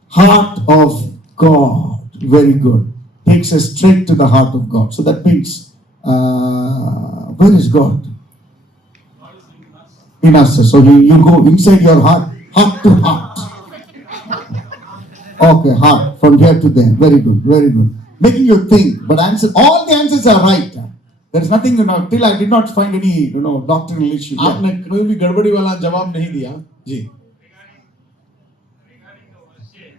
Heart of God. Very good. Takes us straight to the heart of God. So that means, where is God? In us. So you go inside your heart to heart. Okay, heart. From here to there. Very good. Very good. Making you think. But all the answers are right. There is nothing, till I did not find any, doctrinal issue. Yeah. आपने कोई भी गड़बड़ी वाला जवाब नहीं दिया. जी. regarding the worship,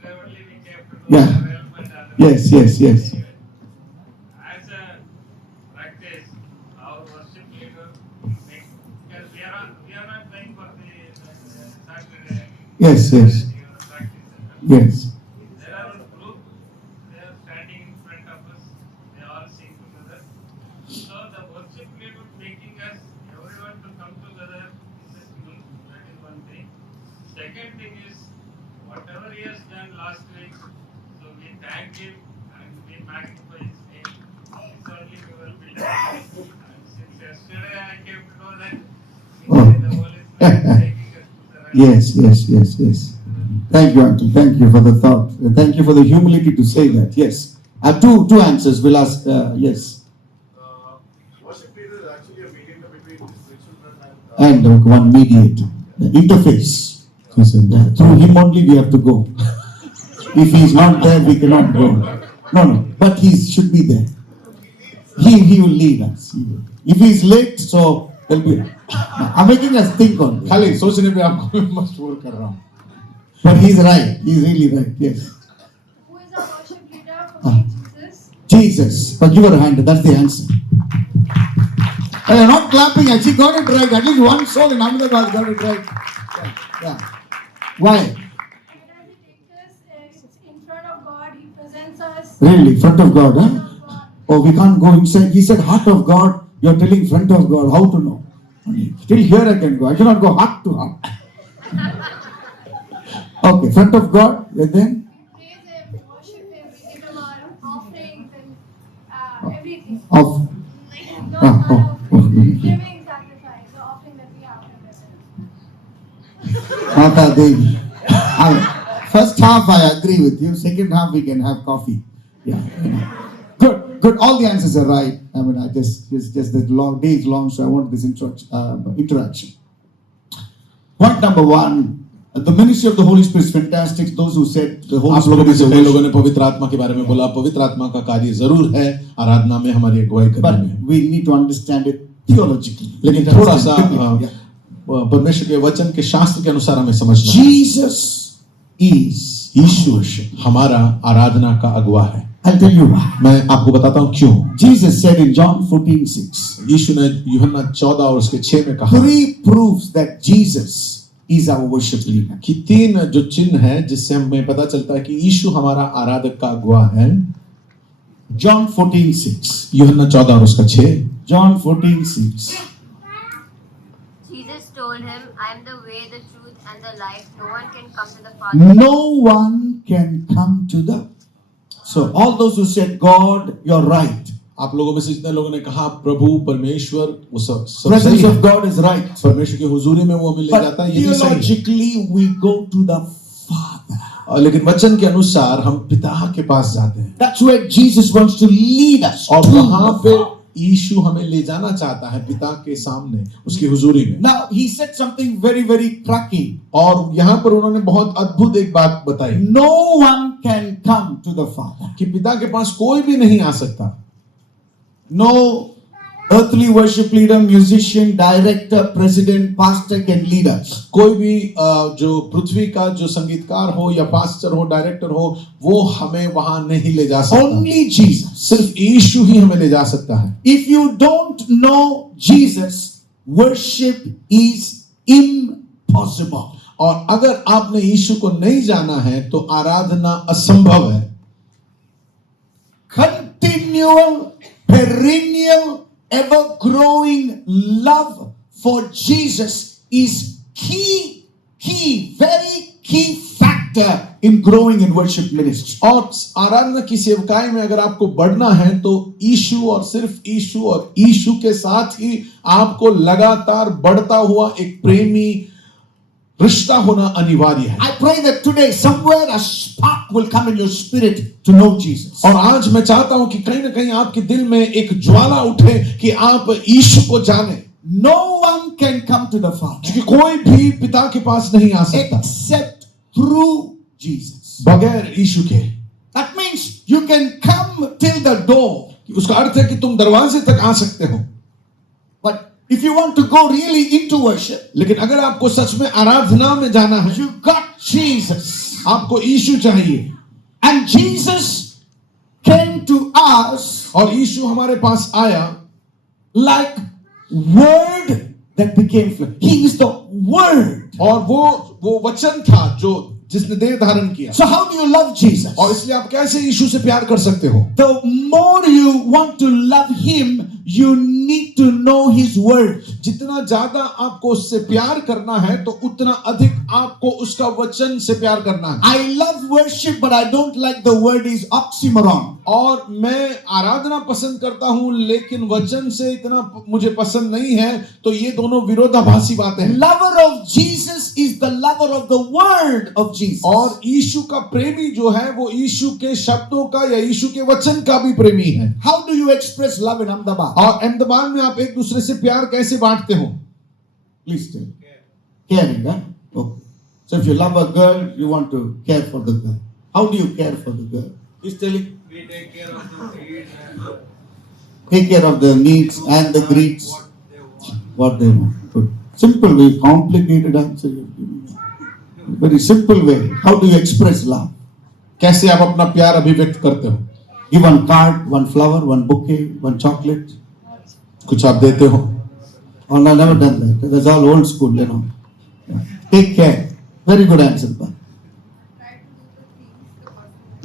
cleverly we came to know Yeah. the realm and other. Yes. As a practice, our worship leader makes, because we are not playing for the Saturday. Yes. Practice. Yes. There are a group, they are standing in front of us, they all sing together. So the worship leader making us, everyone to come together in this group, that is one thing. Second thing is, whatever he has done last week, so we thank him and we magnify his name. It's only we will be done. And since yesterday I came to know that the Holy Spirit is taking us to the right. Yes. Thank you, Auntie. Thank you for the thought. And thank you for the humility to say that. Yes. I have two answers. We'll ask. Yes. Worship leader is actually a mediator between the spiritual realm And one mediator. The interface. Yeah, through him only we have to go. If he is not there, we cannot go. No. But he should be there. He will lead us. If he is late, so there'll be. I'm making us think on this. खाली सोचने पे आपको मैं मजबूर कर रहा हूँ. But he's right. He's really right. Yes. Who is our worship leader for me? Jesus. Jesus. But give her a hand. That's the answer. And you're not clapping. She got it right. At least one soul in Ahmedabad got it right. Yeah. Why? Where does he take us? It's in front of God. He presents us. Really? Front of God, huh? In front of God. Oh, we can't go inside. He said heart of God. You're telling front of God. How to know? Still here I can go. I cannot go heart to heart. Okay, front of God. And then? We praise him, worship him, we give him our offerings and everything. Of. Like, no Oh, oh, oh. living sacrifice, the offering that we have to present. Mata Devi. First half I agree with you. Second half we can have coffee. Yeah. Good. All the answers are right. I mean, it's just the long days long, so I want this interaction. Point number one: The ministry of the Holy Spirit is fantastic. Those who said the Holy आप लोगों Spirit में is से a कई लोगों worship, ने पवित्र आत्मा के बारे में बोला। पवित्र आत्मा का कार्य जरूर है आराधना में, हमारी अगुवाई करने but में, we need to understand it theologically. We लेकिन need to थोड़ा सा understand biblically, yeah. परमेश्वर के वचन के शास्त्र के अनुसार हमें समझना है। Jesus is यीशु हमारा आराधना का अगुवा है। I'll tell you why. मैं आपको बताता हूँ क्यों। Jesus said in John 14:6, यीशु ने यूहन्ना 14 और उसके 6 में कहा 3 proofs that Jesus is our worship leader. कि 3 जो चिन्ह है जिससे हमें पता चलता है कि यीशु हमारा आराधक का अगुवा है। John 14:6. यूहन्ना 14 और उसका 6। John 14:6. Jesus told him, I am the way, the truth, and the life. No one can come to the Father. No one can come to the. So all those who said God, you're right. आप लोगों में से जितने लोगों ने कहा प्रभु परमेश्वर वो सब सही Presence है, of God is right. परमेश्वर की हुजूरी में वो हमें ले जाता But है, ये भी सही है। theologically we go to the Father. लेकिन वचन के अनुसार हम पिता के पास जाते हैं That's where Jesus wants to lead us. और to वहां the पे Father. यीशु हमें ले जाना चाहता है पिता के सामने, उसकी हुजूरी में। Now he said something very, very cracking. और यहाँ पर उन्होंने बहुत अद्भुत एक बात बताई No one can come to the Father. कि पिता के पास कोई भी नहीं आ सकता। No earthly worship leader, musician, director, president, pastor can lead us. कोई भी जो पृथ्वी का जो संगीतकार हो या पास्टर हो, डायरेक्टर हो, वो हमें वहां नहीं ले जा सकता। Only Jesus. सिर्फ यीशु ही हमें ले जा सकता है। If you don't know Jesus, worship is impossible. और अगर आपने यीशु को नहीं जाना है तो आराधना असंभव है। Continual, perennial, ever-growing love for Jesus is very key factor in growing in worship ministry. और आराधना की सेवकाई में अगर आपको बढ़ना है तो यीशु और सिर्फ यीशु और यीशु के साथ ही आपको लगातार बढ़ता हुआ एक प्रेमी रिश्ता होना अनिवार्य है। I pray that today somewhere a spark will come in your spirit to know Jesus. और आज मैं चाहता हूं कि कहीं ना कहीं आपके दिल में एक ज्वाला उठे कि आप यीशु को जाने। No one can come to the Father क्योंकि कोई भी पिता के पास नहीं आ सकता except through Jesus. बगैर यीशु के। That means you can come till the door. उसका अर्थ है कि तुम दरवाजे तक आ सकते हो, But if you want to go really into worship, लेकिन अगर आपको सच में आराधना में जाना है you got Jesus. आपको यीशु चाहिए। And Jesus came to us और यीशु हमारे पास आया like word that became flesh. He is the word. और वो वचन था जो जिसने देह धारण किया। So how do you love Jesus? और इसलिए आप कैसे यीशु से प्यार कर सकते हो? The more you want to love him, you need to know his word. जितना ज्यादा आपको उससे प्यार करना है तो उतना अधिक आपको उसका वचन से प्यार करना है। I love worship, but I don't like the word is oxymoron. और मैं आराधना पसंद करता हूं लेकिन वचन से इतना मुझे पसंद नहीं है, तो ये दोनों विरोधाभासी बातें हैं। Lover of Jesus is the lover of the word of Jesus. और यीशु का प्रेमी जो है वो यीशु के शब्दों का या यीशु के वचन का भी प्रेमी है। How do you express love in Ahmedabad? और अहमदाबाद में आप एक दूसरे से प्यार कैसे बांटते हो? Please tell. Caring, huh? Okay. So if you love a girl, you want to care for the girl. How do you care for the girl? He's telling, We take care of the needs and take care of the needs and the greeds, what they want. what they want. Good. Simple way, complicated answer you're giving me. Very simple way. How do you express love? कैसे आप अपना प्यार अभिव्यक्त करते हो? Give one card, one flower, one bouquet, one chocolate. कुछ आप देते हो? Oh, no, never done that. That's all old school, you know. Yeah. Take care. Very good answer, Pa.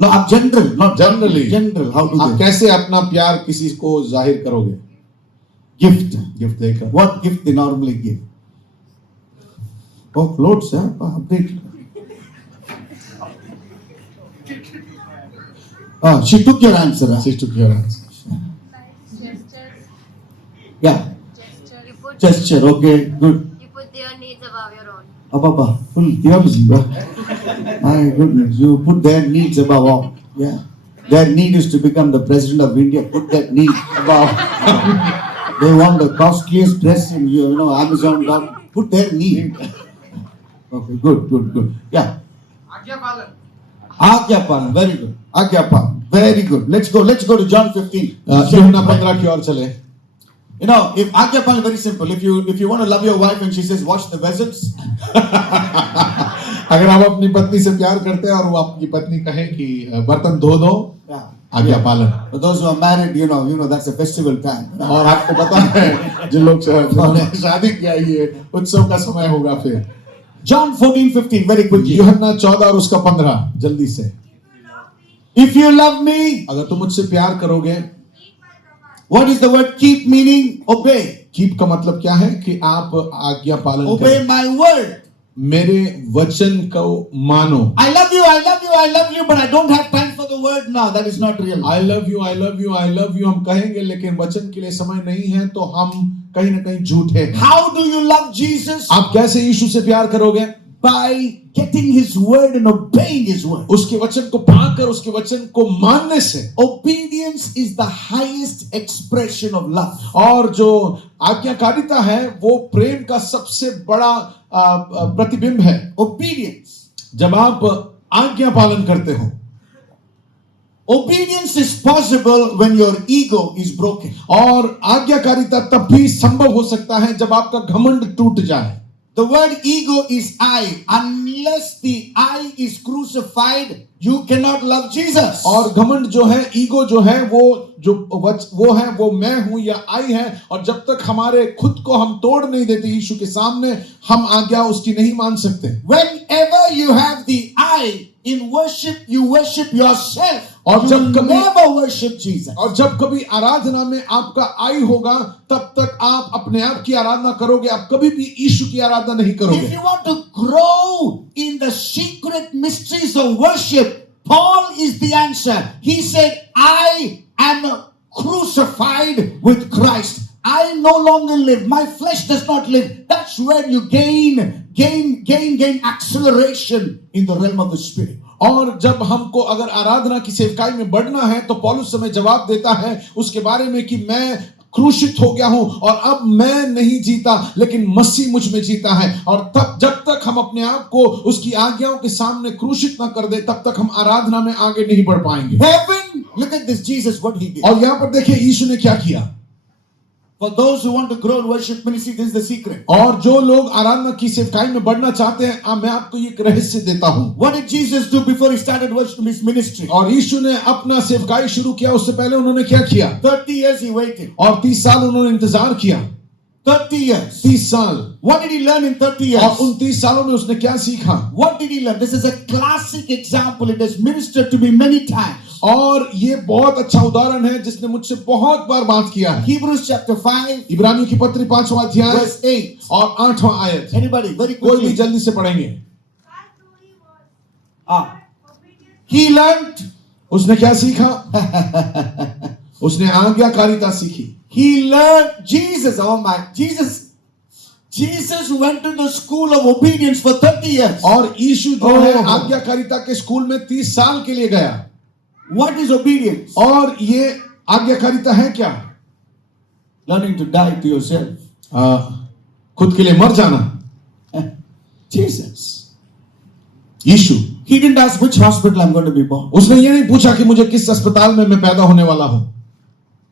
No, I'm general, not Generally. General. How do आप they? कैसे अपना प्यार किसी को जाहिर करोगे? Gift. गिफ्ट देकर। What gift they normally give? Oh, clothes, huh? Pa, update. Oh, she took your answer. Huh? Yeah, You put, gesture. Okay, good. you put their needs above your own. Ababa, full theology, bro. My goodness, you put their needs above all. Yeah, their need is to become the president of India. Put that need above. They want the costliest dress in Amazon. Put their need. Okay, good. Yeah. आज्ञा पालन Agyapalan, very good. Agyapalan, very good. Let's go to John 15. यूहन्ना 15 की ओर चले. You know, if Agyapalan, very simple. If you want to love your wife and she says, wash the vessels, अगर आप अपनी पत्नी से प्यार करते हैं और वो आपकी पत्नी कहे कि बर्तन धो दो, yeah. आज्ञा पालन. For those who are married, you know that's a festival time. और आपको पता है जिन लोग जिन्होंने शादी किया ये उत्सव का समय होगा फिर. John 14:15, very quickly. यूहन्ना 14 और उसका 15 जल्दी से. If you love me, अगर तुम मुझसे प्यार करोगे, what is the word keep meaning? Obey. Keep का मतलब क्या है कि आप आज्ञा पालन Obey करें. my word. मेरे वचन को मानो. I love you, but I don't have time for the word now. That is not real. I love you हम कहेंगे लेकिन वचन के लिए समय नहीं है तो हम कहीं ना कहीं झूठे हैं. How do you love Jesus? आप कैसे यीशु से प्यार करोगे? By getting his word and obeying his word. उसके वचन को पाकर उसके वचन को मानने से. Obedience is the highest expression of love. और जो आज्ञाकारिता है वो प्रेम का सबसे बड़ा प्रतिबिंब है. Obedience. जब आप आज्ञा पालन करते हो. Obedience is possible when your ego is broken. और आज्ञाकारिता तब भी संभव हो सकता है जब आपका घमंड टूट जाए. The word ego is I. Unless the I is crucified, you cannot love Jesus. और घमंड जो है, ईगो जो है, वो है, वो मैं हूं या आई है. और जब तक हमारे खुद को हम तोड़ नहीं देते यीशु के सामने, हम आज्ञा उसकी नहीं मान सकते. Whenever you have the I in worship, you worship yourself. और You जब कभी never worship Jesus. और जब कभी आराधना में आपका आई होगा, तब तक आप अपने आप की आराधना करोगे. आप कभी भी यीशु की आराधना नहीं If करोगे. you want to grow in the secret mysteries of worship, Paul is the answer. He said, I am crucified with Christ. I no longer live. My flesh does not live. That's where you gain acceleration in the realm of the spirit. और जब हमको अगर आराधना की सेवकाई में बढ़ना है तो पौलुस समय जवाब देता है उसके बारे में कि मैं क्रूसित हो गया हूं और अब मैं नहीं जीता लेकिन मसीह मुझ में जीता है. और तब जब तक हम अपने आप को उसकी आज्ञाओं के सामने क्रूसित ना कर दे तब तक हम आराधना में आगे नहीं बढ़ पाएंगे. Heaven, look at this Jesus, what he did. और यहाँ पर देखिए यीशु ने क्या किया. For those who want to grow in worship ministry, this is the secret. और जो लोग आराधना की सेवकाई में बढ़ना चाहते हैं, मैं आपको एक रहस्य देता हूं. What did Jesus do before he started worship his ministry? और यीशु ने अपना सेवकाई शुरू किया उससे पहले उन्होंने क्या किया. 30 years he waited. और 30 साल उन्होंने इंतजार किया. 30 years. 30 साल. What did he learn in 30 years? और उन 30 सालों में उसने क्या सीखा. What did he learn? This is a classic example. It has ministered to me many times. और ये बहुत अच्छा उदाहरण है जिसने मुझसे बहुत बार बात किया है. Hebrews chapter 5, इब्रानियों की पत्री 5वां अध्याय verse 8. और 8वां आयत. Anybody? Very कोई भी quickly. जल्दी से पढ़ेंगे. He learned. उसने क्या सीखा. उसने आज्ञाकारिता सीखी. He learned Jesus. Oh my. Jesus went to the school of obedience for 30 years. और यीशु जो है आज्ञाकारिता के स्कूल में 30 साल के लिए गया. What is obedience? और ये आज्ञाकारिता है क्या. Learning to die to yourself. खुद के लिए मर जाना. Jesus. Yeshu. He didn't ask which hospital I'm going to be born. उसने ये नहीं पूछा कि मुझे किस अस्पताल में मैं पैदा होने वाला हूं.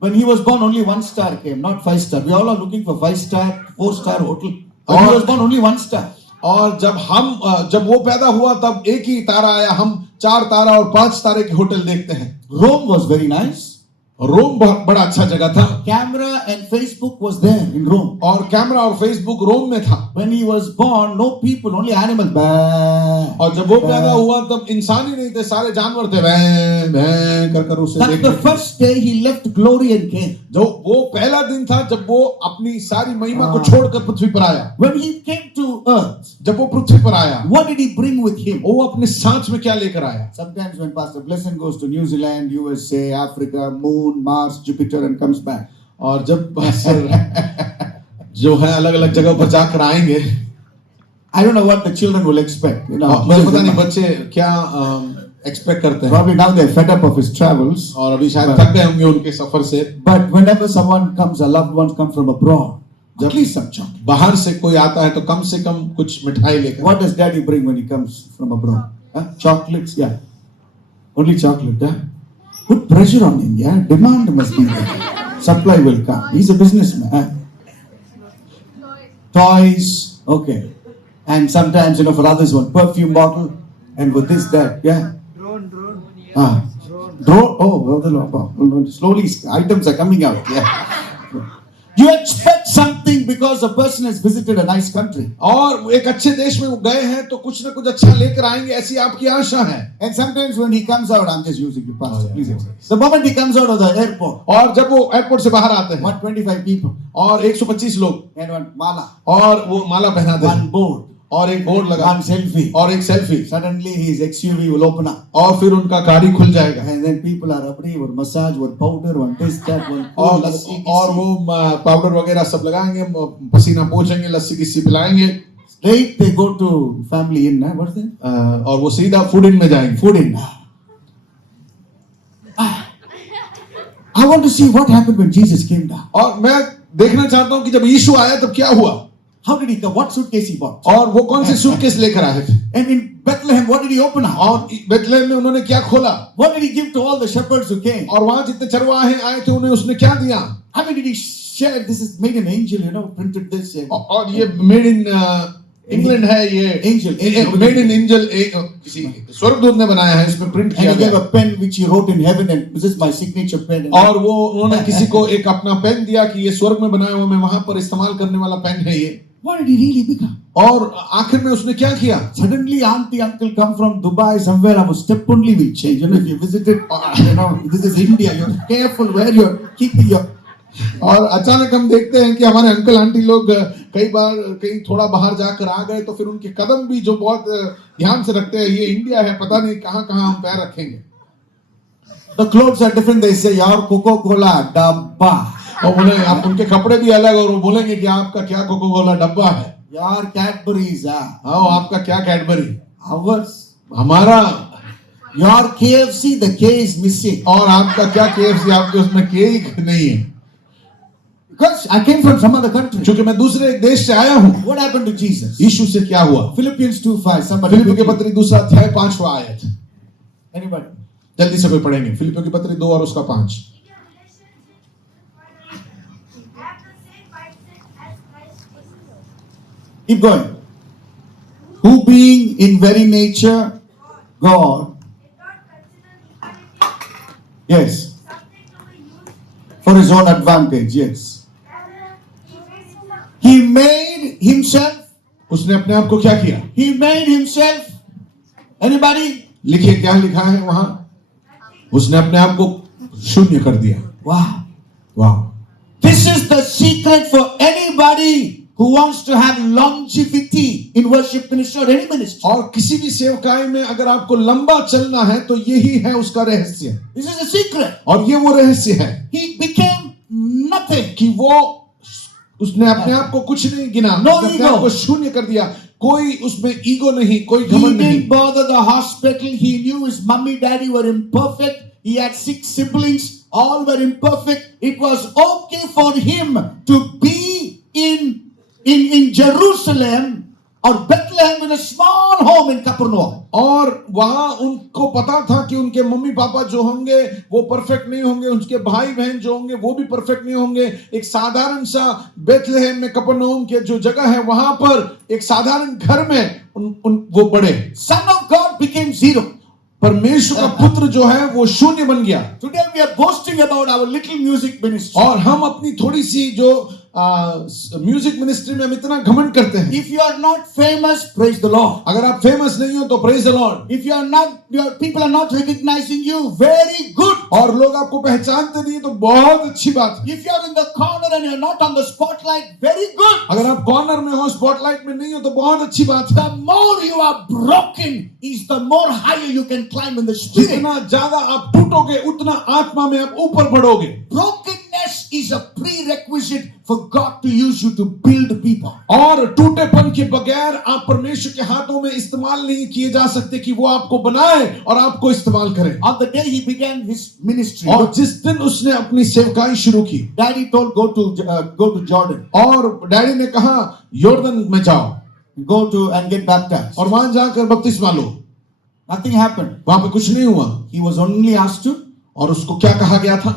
When he was born, only 1 star came, not 5 star. We all are looking for 5 star, 4 star hotel. When he was born, only 1 star. और जब वो पैदा हुआ तब एक ही तारा आया. हम 4 तारा और 5 तारे के होटल देखते हैं. Rome was very nice. रोम बहुत बड़ा अच्छा जगह था. Camera and Facebook was there in Rome. और कैमरा और फेसबुक रोम में था. When he was born, no people, only animals. और जब वो पैदा हुआ तब इंसान ही नहीं थे, सारे जानवर थे. भैं भैं कर उसे That's the देखते. first day he left glory and came. जो वो पहला दिन था जब वो अपनी सारी महिमा को छोड़कर पृथ्वी पर आया. When he came to earth, जब वो पृथ्वी पर आया, what did he bring with him? वो अपने साथ में क्या लेकर आया. Sometimes when Pastor Blessing goes to New Zealand, USA, Africa, Moon, Mars, Jupiter and comes back. और जब जो है अलग अलग जगहों पर जाकर आएंगे. I don't know what the children will expect. You know, मुझे पता नहीं बच्चे क्या एक्सपेक्ट करते हैं. probably now they're fed up of his travels. और अभी शायद थक गए होंगे उनके सफर से. But whenever someone comes, a loved one comes from abroad. At least some chocolate. बाहर से कोई आता है तो कम से कम कुछ मिठाई लेकर. What does daddy bring when he comes from abroad? Huh? Chocolates, yeah. Only chocolate, huh? Put pressure on him, yeah. Demand must be there. Supply will come. He's a businessman. Huh? Toys, okay. And sometimes, for others, one perfume bottle, and with this, that, yeah. Drone. Drone. Oh, slowly items are coming out, yeah. You expect something because a person has visited a nice country. और एक अच्छे देश में वो गए हैं तो कुछ ना कुछ अच्छा लेकर आएंगे, ऐसी आपकी आशा है. And sometimes when he comes out, I'm just using you, Pastor. Please. The moment he comes out of the airport, और जब वो एयरपोर्ट से बाहर आते हैं 125 people और 125 लोग and one mala, और वो माला पहनाते one हैं board, और एक बोर्ड लगा one selfie. और एक selfie Suddenly his XUV will open up. और फिर उनका गाड़ी खुल जाएगा And then people are upping, one massage, one powder, one this, that, one और lassi, और वो पाउडर वगैरह सब लगाएंगे, पसीना पोंछेंगे, लस्सी किस्सी पिलाएंगे. Straight they go to family inn. What's that? और वो सीधा फूड इन में जाएंगे. Food inn. I want to see what happened when Jesus came down. और मैं देखना चाहता हूँ कि जब यीशु आया तब क्या हुआ How did he come? What suitcase he bought? और वो कौन से सूटकेस लेकर आए थे. And in Bethlehem, what did he open up? और बेथलेहम में उन्होंने क्या खोला What did he give to all the shepherds who came? और वहां जितने चरवाहे आए थे उन्हें उसने क्या दिया. How did he share? This is made in angel, printed this. और ये मेड इन इंग्लैंड है, ये Angel. मेड इन एंजल किसी स्वर्गदूत ने बनाया है, इसमें प्रिंट And किया he gave गया. a pen which he wrote in heaven, and this is my signature pen. और वो उन्होंने किसी को एक अपना पेन दिया कि ये स्वर्ग में बनाया हुआ मैं वहां पर इस्तेमाल करने वाला पेन है ये. What did he really become? और आखिर में उसने क्या किया. Suddenly, auntie, uncle come from Dubai somewhere. Our step only will change. If you visited, this is India. You're careful where you're keeping your. और अचानक हम देखते हैं कि हमारे अंकल आंटी लोग कई बार कहीं थोड़ा बाहर जाकर आ गए तो फिर उनके कदम भी जो बहुत ध्यान से रखते हैं, ये इंडिया है, पता नहीं कहाँ कहाँ हम पैर रखेंगे. The clothes are different. They say, your Coca-Cola dabba. और उन्हें आप उनके कपड़े भी अलग और वो बोलेंगे कि आपका क्या कोका कोला डब्बा है. Your Cadbury's, हाँ, आपका क्या कैडबरी. ours. हमारा. Your KFC, the K is missing. और आपका क्या KFC, आपके उसमें केक नहीं है. Because I came from some other country. क्योंकि मैं दूसरे एक देश से आया हूँ. What happened to Jesus? यीशु से क्या हुआ. Philippians 2:5. Somebody. फिलिप्पियों के पत्री 2 अध्याय 5वां आयत. Anybody? जल्दी से कोई पढ़ेंगे. फिलिप्पियों के पत्री 2 और उसका 5. Keep going. Who being in very nature God, yes, for his own advantage, yes. He made himself. उसने अपने आप को क्या किया. He made himself. Anybody? लिखिए क्या लिखा है वहां. उसने अपने आप को शून्य कर दिया. Wow. वाह. This is the secret for anybody who wants to have longevity in worship ministry or any ministry. और किसी भी सेवकाई में अगर आपको लंबा चलना है तो यही है उसका रहस्य. This is the secret. और ये वो रहस्य है. He became nothing. कि वो उसने अपने आप को कुछ नहीं गिना. No अपने ego. आप को शून्य कर दिया. कोई उसमें ईगो नहीं, कोई He घमंड नहीं. didn't bother the hospital. He knew his mummy daddy were imperfect. He had 6 siblings. All were imperfect. It was okay for him to be in Jerusalem or Bethlehem in a small home in Capernaum. और वहां उनको पता था कि उनके mummy papa जो होंगे वो परफेक्ट नहीं होंगे, उनके भाई बहन जो होंगे वो भी परफेक्ट नहीं होंगे. एक साधारण सा बेथलेहम में कपरनहूम के जो जगह है वहां पर एक साधारण घर में वो बड़े. Son of God became zero. परमेश्वर का पुत्र जो है वो शून्य बन गया. Today we are boasting about our little music ministry. और हम अपनी थोड़ी सी जो म्यूजिक मिनिस्ट्री में हम इतना घमंड करते हैं. If you are not famous, praise the Lord. अगर आप फेमस नहीं हो तो praise the Lord. If you are not, your people are not recognizing you, very good. और लोग आपको पहचानते नहीं तो बहुत अच्छी बात है. If you are in the corner and you are not on the spotlight, very good. अगर आप कॉर्नर में हो, स्पॉटलाइट में नहीं हो तो बहुत अच्छी बात है. The more you are broken, is the more higher you can climb in the spirit. जितना ज्यादा आप टूटोगे उतना आत्मा में आप ऊपर बढ़ोगे. Brokenness is a prerequisite for God to use you to build people. और टूटेपन के बगैर आप परमेश्वर के हाथों में इस्तेमाल नहीं किए जा सकते कि वो आपको बनाए और आपको इस्तेमाल करे। On the day he began his ministry, और जिस दिन उसने अपनी सेवकाई शुरू की, Daddy told go to Jordan, और डैडी ने कहा यॉर्दन में जाओ, go to and get baptized. और वहां जाकर बपतिस्मा लो। Nothing happened. वहां पे कुछ नहीं हुआ। He was only asked to. और उसको क्या कहा गया था?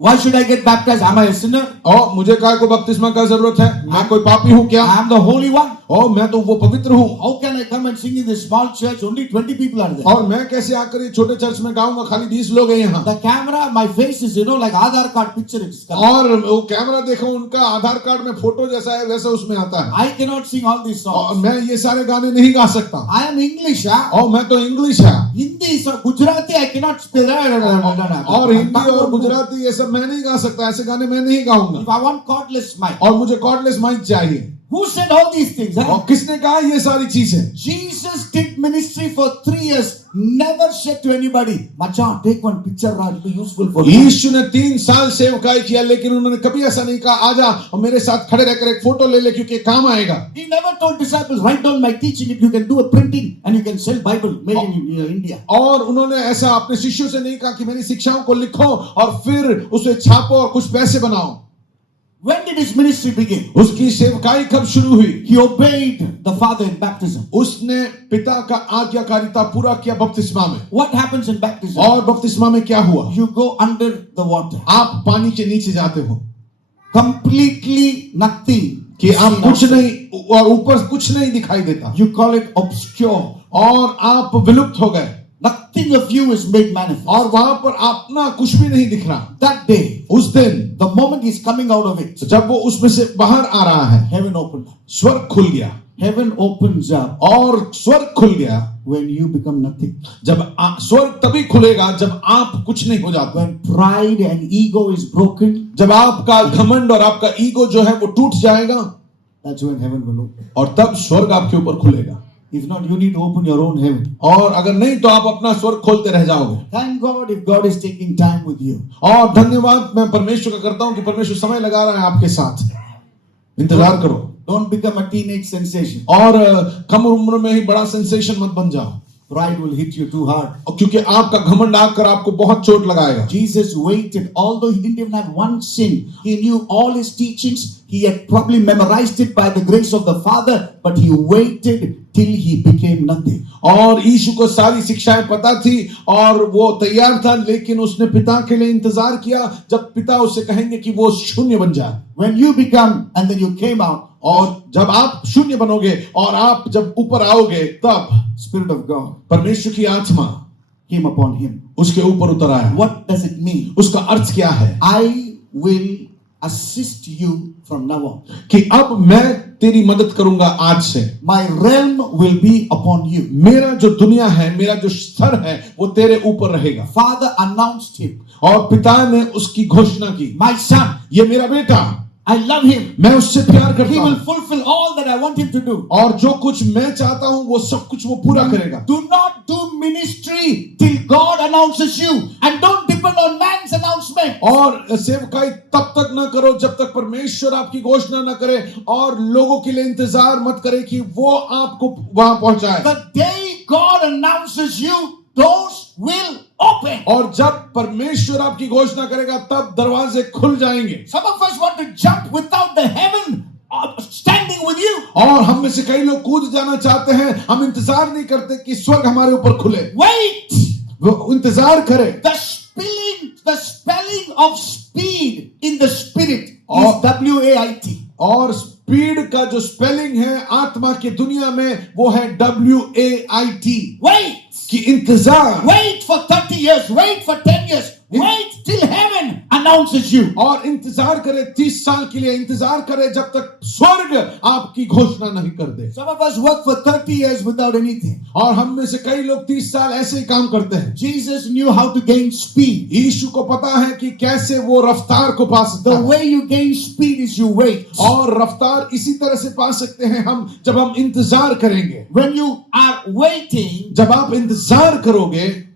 Why should I get baptized? Am I a sinner? और मुझे काय को बपतिस्मा का जरूरत है? मैं कोई पापी हूँ क्या? I am the holy one. और मैं तो वो पवित्र हूँ। How can I come and sing in this small church? Only 20 people are there. और मैं कैसे आकर ये छोटे चर्च में गाऊंगा? खाली 20 लोग हैं यहाँ। The camera, my face is like Aadhaar card picture. और वो कैमरा देखो, उनका आधार कार्ड में फोटो जैसा है वैसा उसमें आता है। I cannot sing all these और songs. मैं ये सारे गाने नहीं गा सकता। I am English, और मैं तो इंग्लिश है। Hindi, so Gujarati, I cannot spell that. और हिंदी और गुजराती ये सब मैं नहीं गा सकता, ऐसे गाने मैं नहीं गाऊंगा। If I want cordless mic. और मुझे कॉर्डलेस माइक चाहिए। Who said all these things? और किसने कहा ये सारी चीजें? Jesus did ministry for 3 years. Never said to anybody, "Macha, take one picture, it'll be useful for you." यीशु ने 3 साल सेवकाई किया, लेकिन उन्होंने कभी ऐसा नहीं कहा आजा और मेरे साथ खड़े रहकर एक फोटो ले ले क्योंकि काम आएगा। He never told disciples, "Write down my teaching. If you can do a printing and you can sell Bible made in India." और उन्होंने ऐसा अपने शिष्यों से नहीं कहा कि मेरी शिक्षाओं को लिखो और फिर उसे छापो और कुछ पैसे बनाओ। When did his ministry begin? उसकी सेवकाई कब शुरू हुई? He obeyed the Father in baptism. उसने पिता का आज्ञाकारिता पूरा किया बपतिस्मा में। What happens in baptism? और बपतिस्मा में क्या हुआ? You go under the water. आप पानी के नीचे जाते हो, Completely nothing. कि आप कुछ नहीं और ऊपर कुछ नहीं दिखाई देता, You call it obscure. और आप विलुप्त हो गए। Nothing of you is made manifest. और वहां पर अपना कुछ भी नहीं दिख रहा। That day, उस दिन the moment he's coming out of it, जब वो उसमें से बाहर आ रहा है, heaven opened up. स्वर्ग खुल गया। Heaven opens up और स्वर्ग खुल गया when you become nothing. जब स्वर्ग तभी खुलेगा जब आप कुछ नहीं हो जाते। When pride and ego is broken, जब आपका घमंड और आपका ईगो जो है वो टूट जाएगा, that's when heaven will open. और तब स्वर्ग आपके ऊपर खुलेगा। If not, you need to open your own heaven. और अगर नहीं तो आप अपना स्वर्ग खोलते रह जाओगे। Thank God if God is taking time with you. और धन्यवाद मैं परमेश्वर का करता हूं कि परमेश्वर समय लगा रहा है आपके साथ। इंतजार करो। Don't become a teenage sensation. और कम उम्र में ही बड़ा सेंसेशन मत बन जाओ, Pride will hit you too hard. क्योंकि आपका घमंड आकर आपको बहुत चोट लगाएगा। Jesus waited, although he didn't even have one sin. He knew all his teachings. He had probably memorized it by the grace of the Father, but he waited till he became nothing. और यीशु को सारी शिक्षाएं पता थी और वो तैयार था, लेकिन उसने पिता के लिए इंतजार किया जब पिता उसे कहेंगे कि वो शून्य बन जाए। When you become and then you came out, और जब आप शून्य बनोगे और आप जब ऊपर आओगे, तब Spirit of God परमेश्वर की आत्मा came upon him. उसके ऊपर उतर आया। What does it mean? उसका अर्थ क्या है? I will assist you from now on. कि अब मैं तेरी मदद करूंगा आज से। My realm will be upon you. मेरा जो दुनिया है, मेरा जो स्तर है, वो तेरे ऊपर रहेगा। Father announced him. और पिता ने उसकी घोषणा की, My son, ये मेरा बेटा, I love him. मैं उससे प्यार He करता will हूँ fulfill all that I want him to do. और जो कुछ मैं चाहता हूँ वो सब कुछ वो पूरा करेगा। Do not do ministry till God announces you, and don't depend on man's announcement. और सेवकाई तब तक न करो जब तक परमेश्वर आपकी घोषणा न करे, और लोगों के लिए इंतजार मत करे कि वो आपको वहां पहुंचाए। The day God announces you, doors will open. और जब परमेश्वर आपकी घोषणा करेगा तब दरवाजे खुल जाएंगे। Some of us want to jump without the heaven standing with you. और हम में से कई लोग कूद जाना चाहते हैं, हम इंतजार नहीं करते कि स्वर्ग हमारे ऊपर खुले। Wait. वो इंतजार करे। The spelling of speed in the spirit is WAIT. और स्पीड का जो स्पेलिंग है आत्मा की दुनिया में वो है WAIT। Wait. कि इंतजार। Wait for 30 years. Wait for 10 years. Wait till heaven announces you. और इंतजार करे 30 साल के लिए, इंतजार करे जब तक स्वर्ग आपकी घोषणा नहीं कर दे। Some of us work for 30 years without anything. और हम में से कई लोग 30 साल ऐसे ही काम करते हैं। Jesus knew how to gain speed. यीशु को पता है कि कैसे वो रफ्तार को पा सकता The है। way you gain speed is you wait. और रफ्तार इसी तरह से पा सकते हैं हम जब हम इंतजार करेंगे। When you are waiting, जब आप इंतजार करोगे,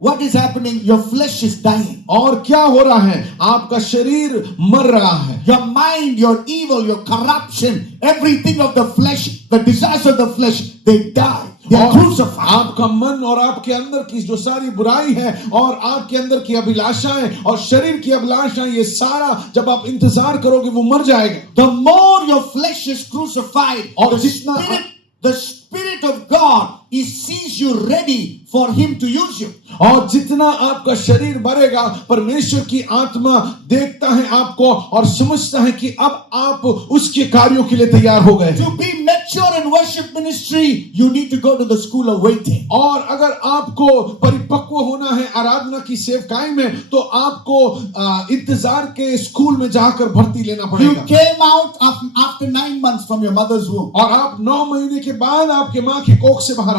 what is happening? Your flesh is dying. और क्या हो रहा है? आपका शरीर मर रहा है. Your mind, your evil, your corruption, everything of the flesh, the desires of the flesh, they die. They are और crucified. आपका मन और आपके अंदर की जो सारी बुराई है और आपके अंदर की अभिलाषाएं और शरीर की अभिलाषाएं, ये सारा जब आप इंतजार करोगे वो मर जाएगा. The more your flesh is crucified, और the Spirit of God, He sees you ready for Him to use you. और जितना आपका शरीर मरेगा, परमेश्वर की आत्मा देखता है आपको और समझता है कि अब आप उसके कार्यों के लिए तैयार हो गए. To be mature in worship ministry, you need to go to the school of waiting. और अगर आपको परिपक्व होना है आराधना की सेवकाई में, तो आपको इंतजार के स्कूल में जाकर भर्ती लेना You पड़ेगा. came out after 9 months from your mother's womb. और आप 9 महीने के बाद आपके माँ की कोख से बाहर आए.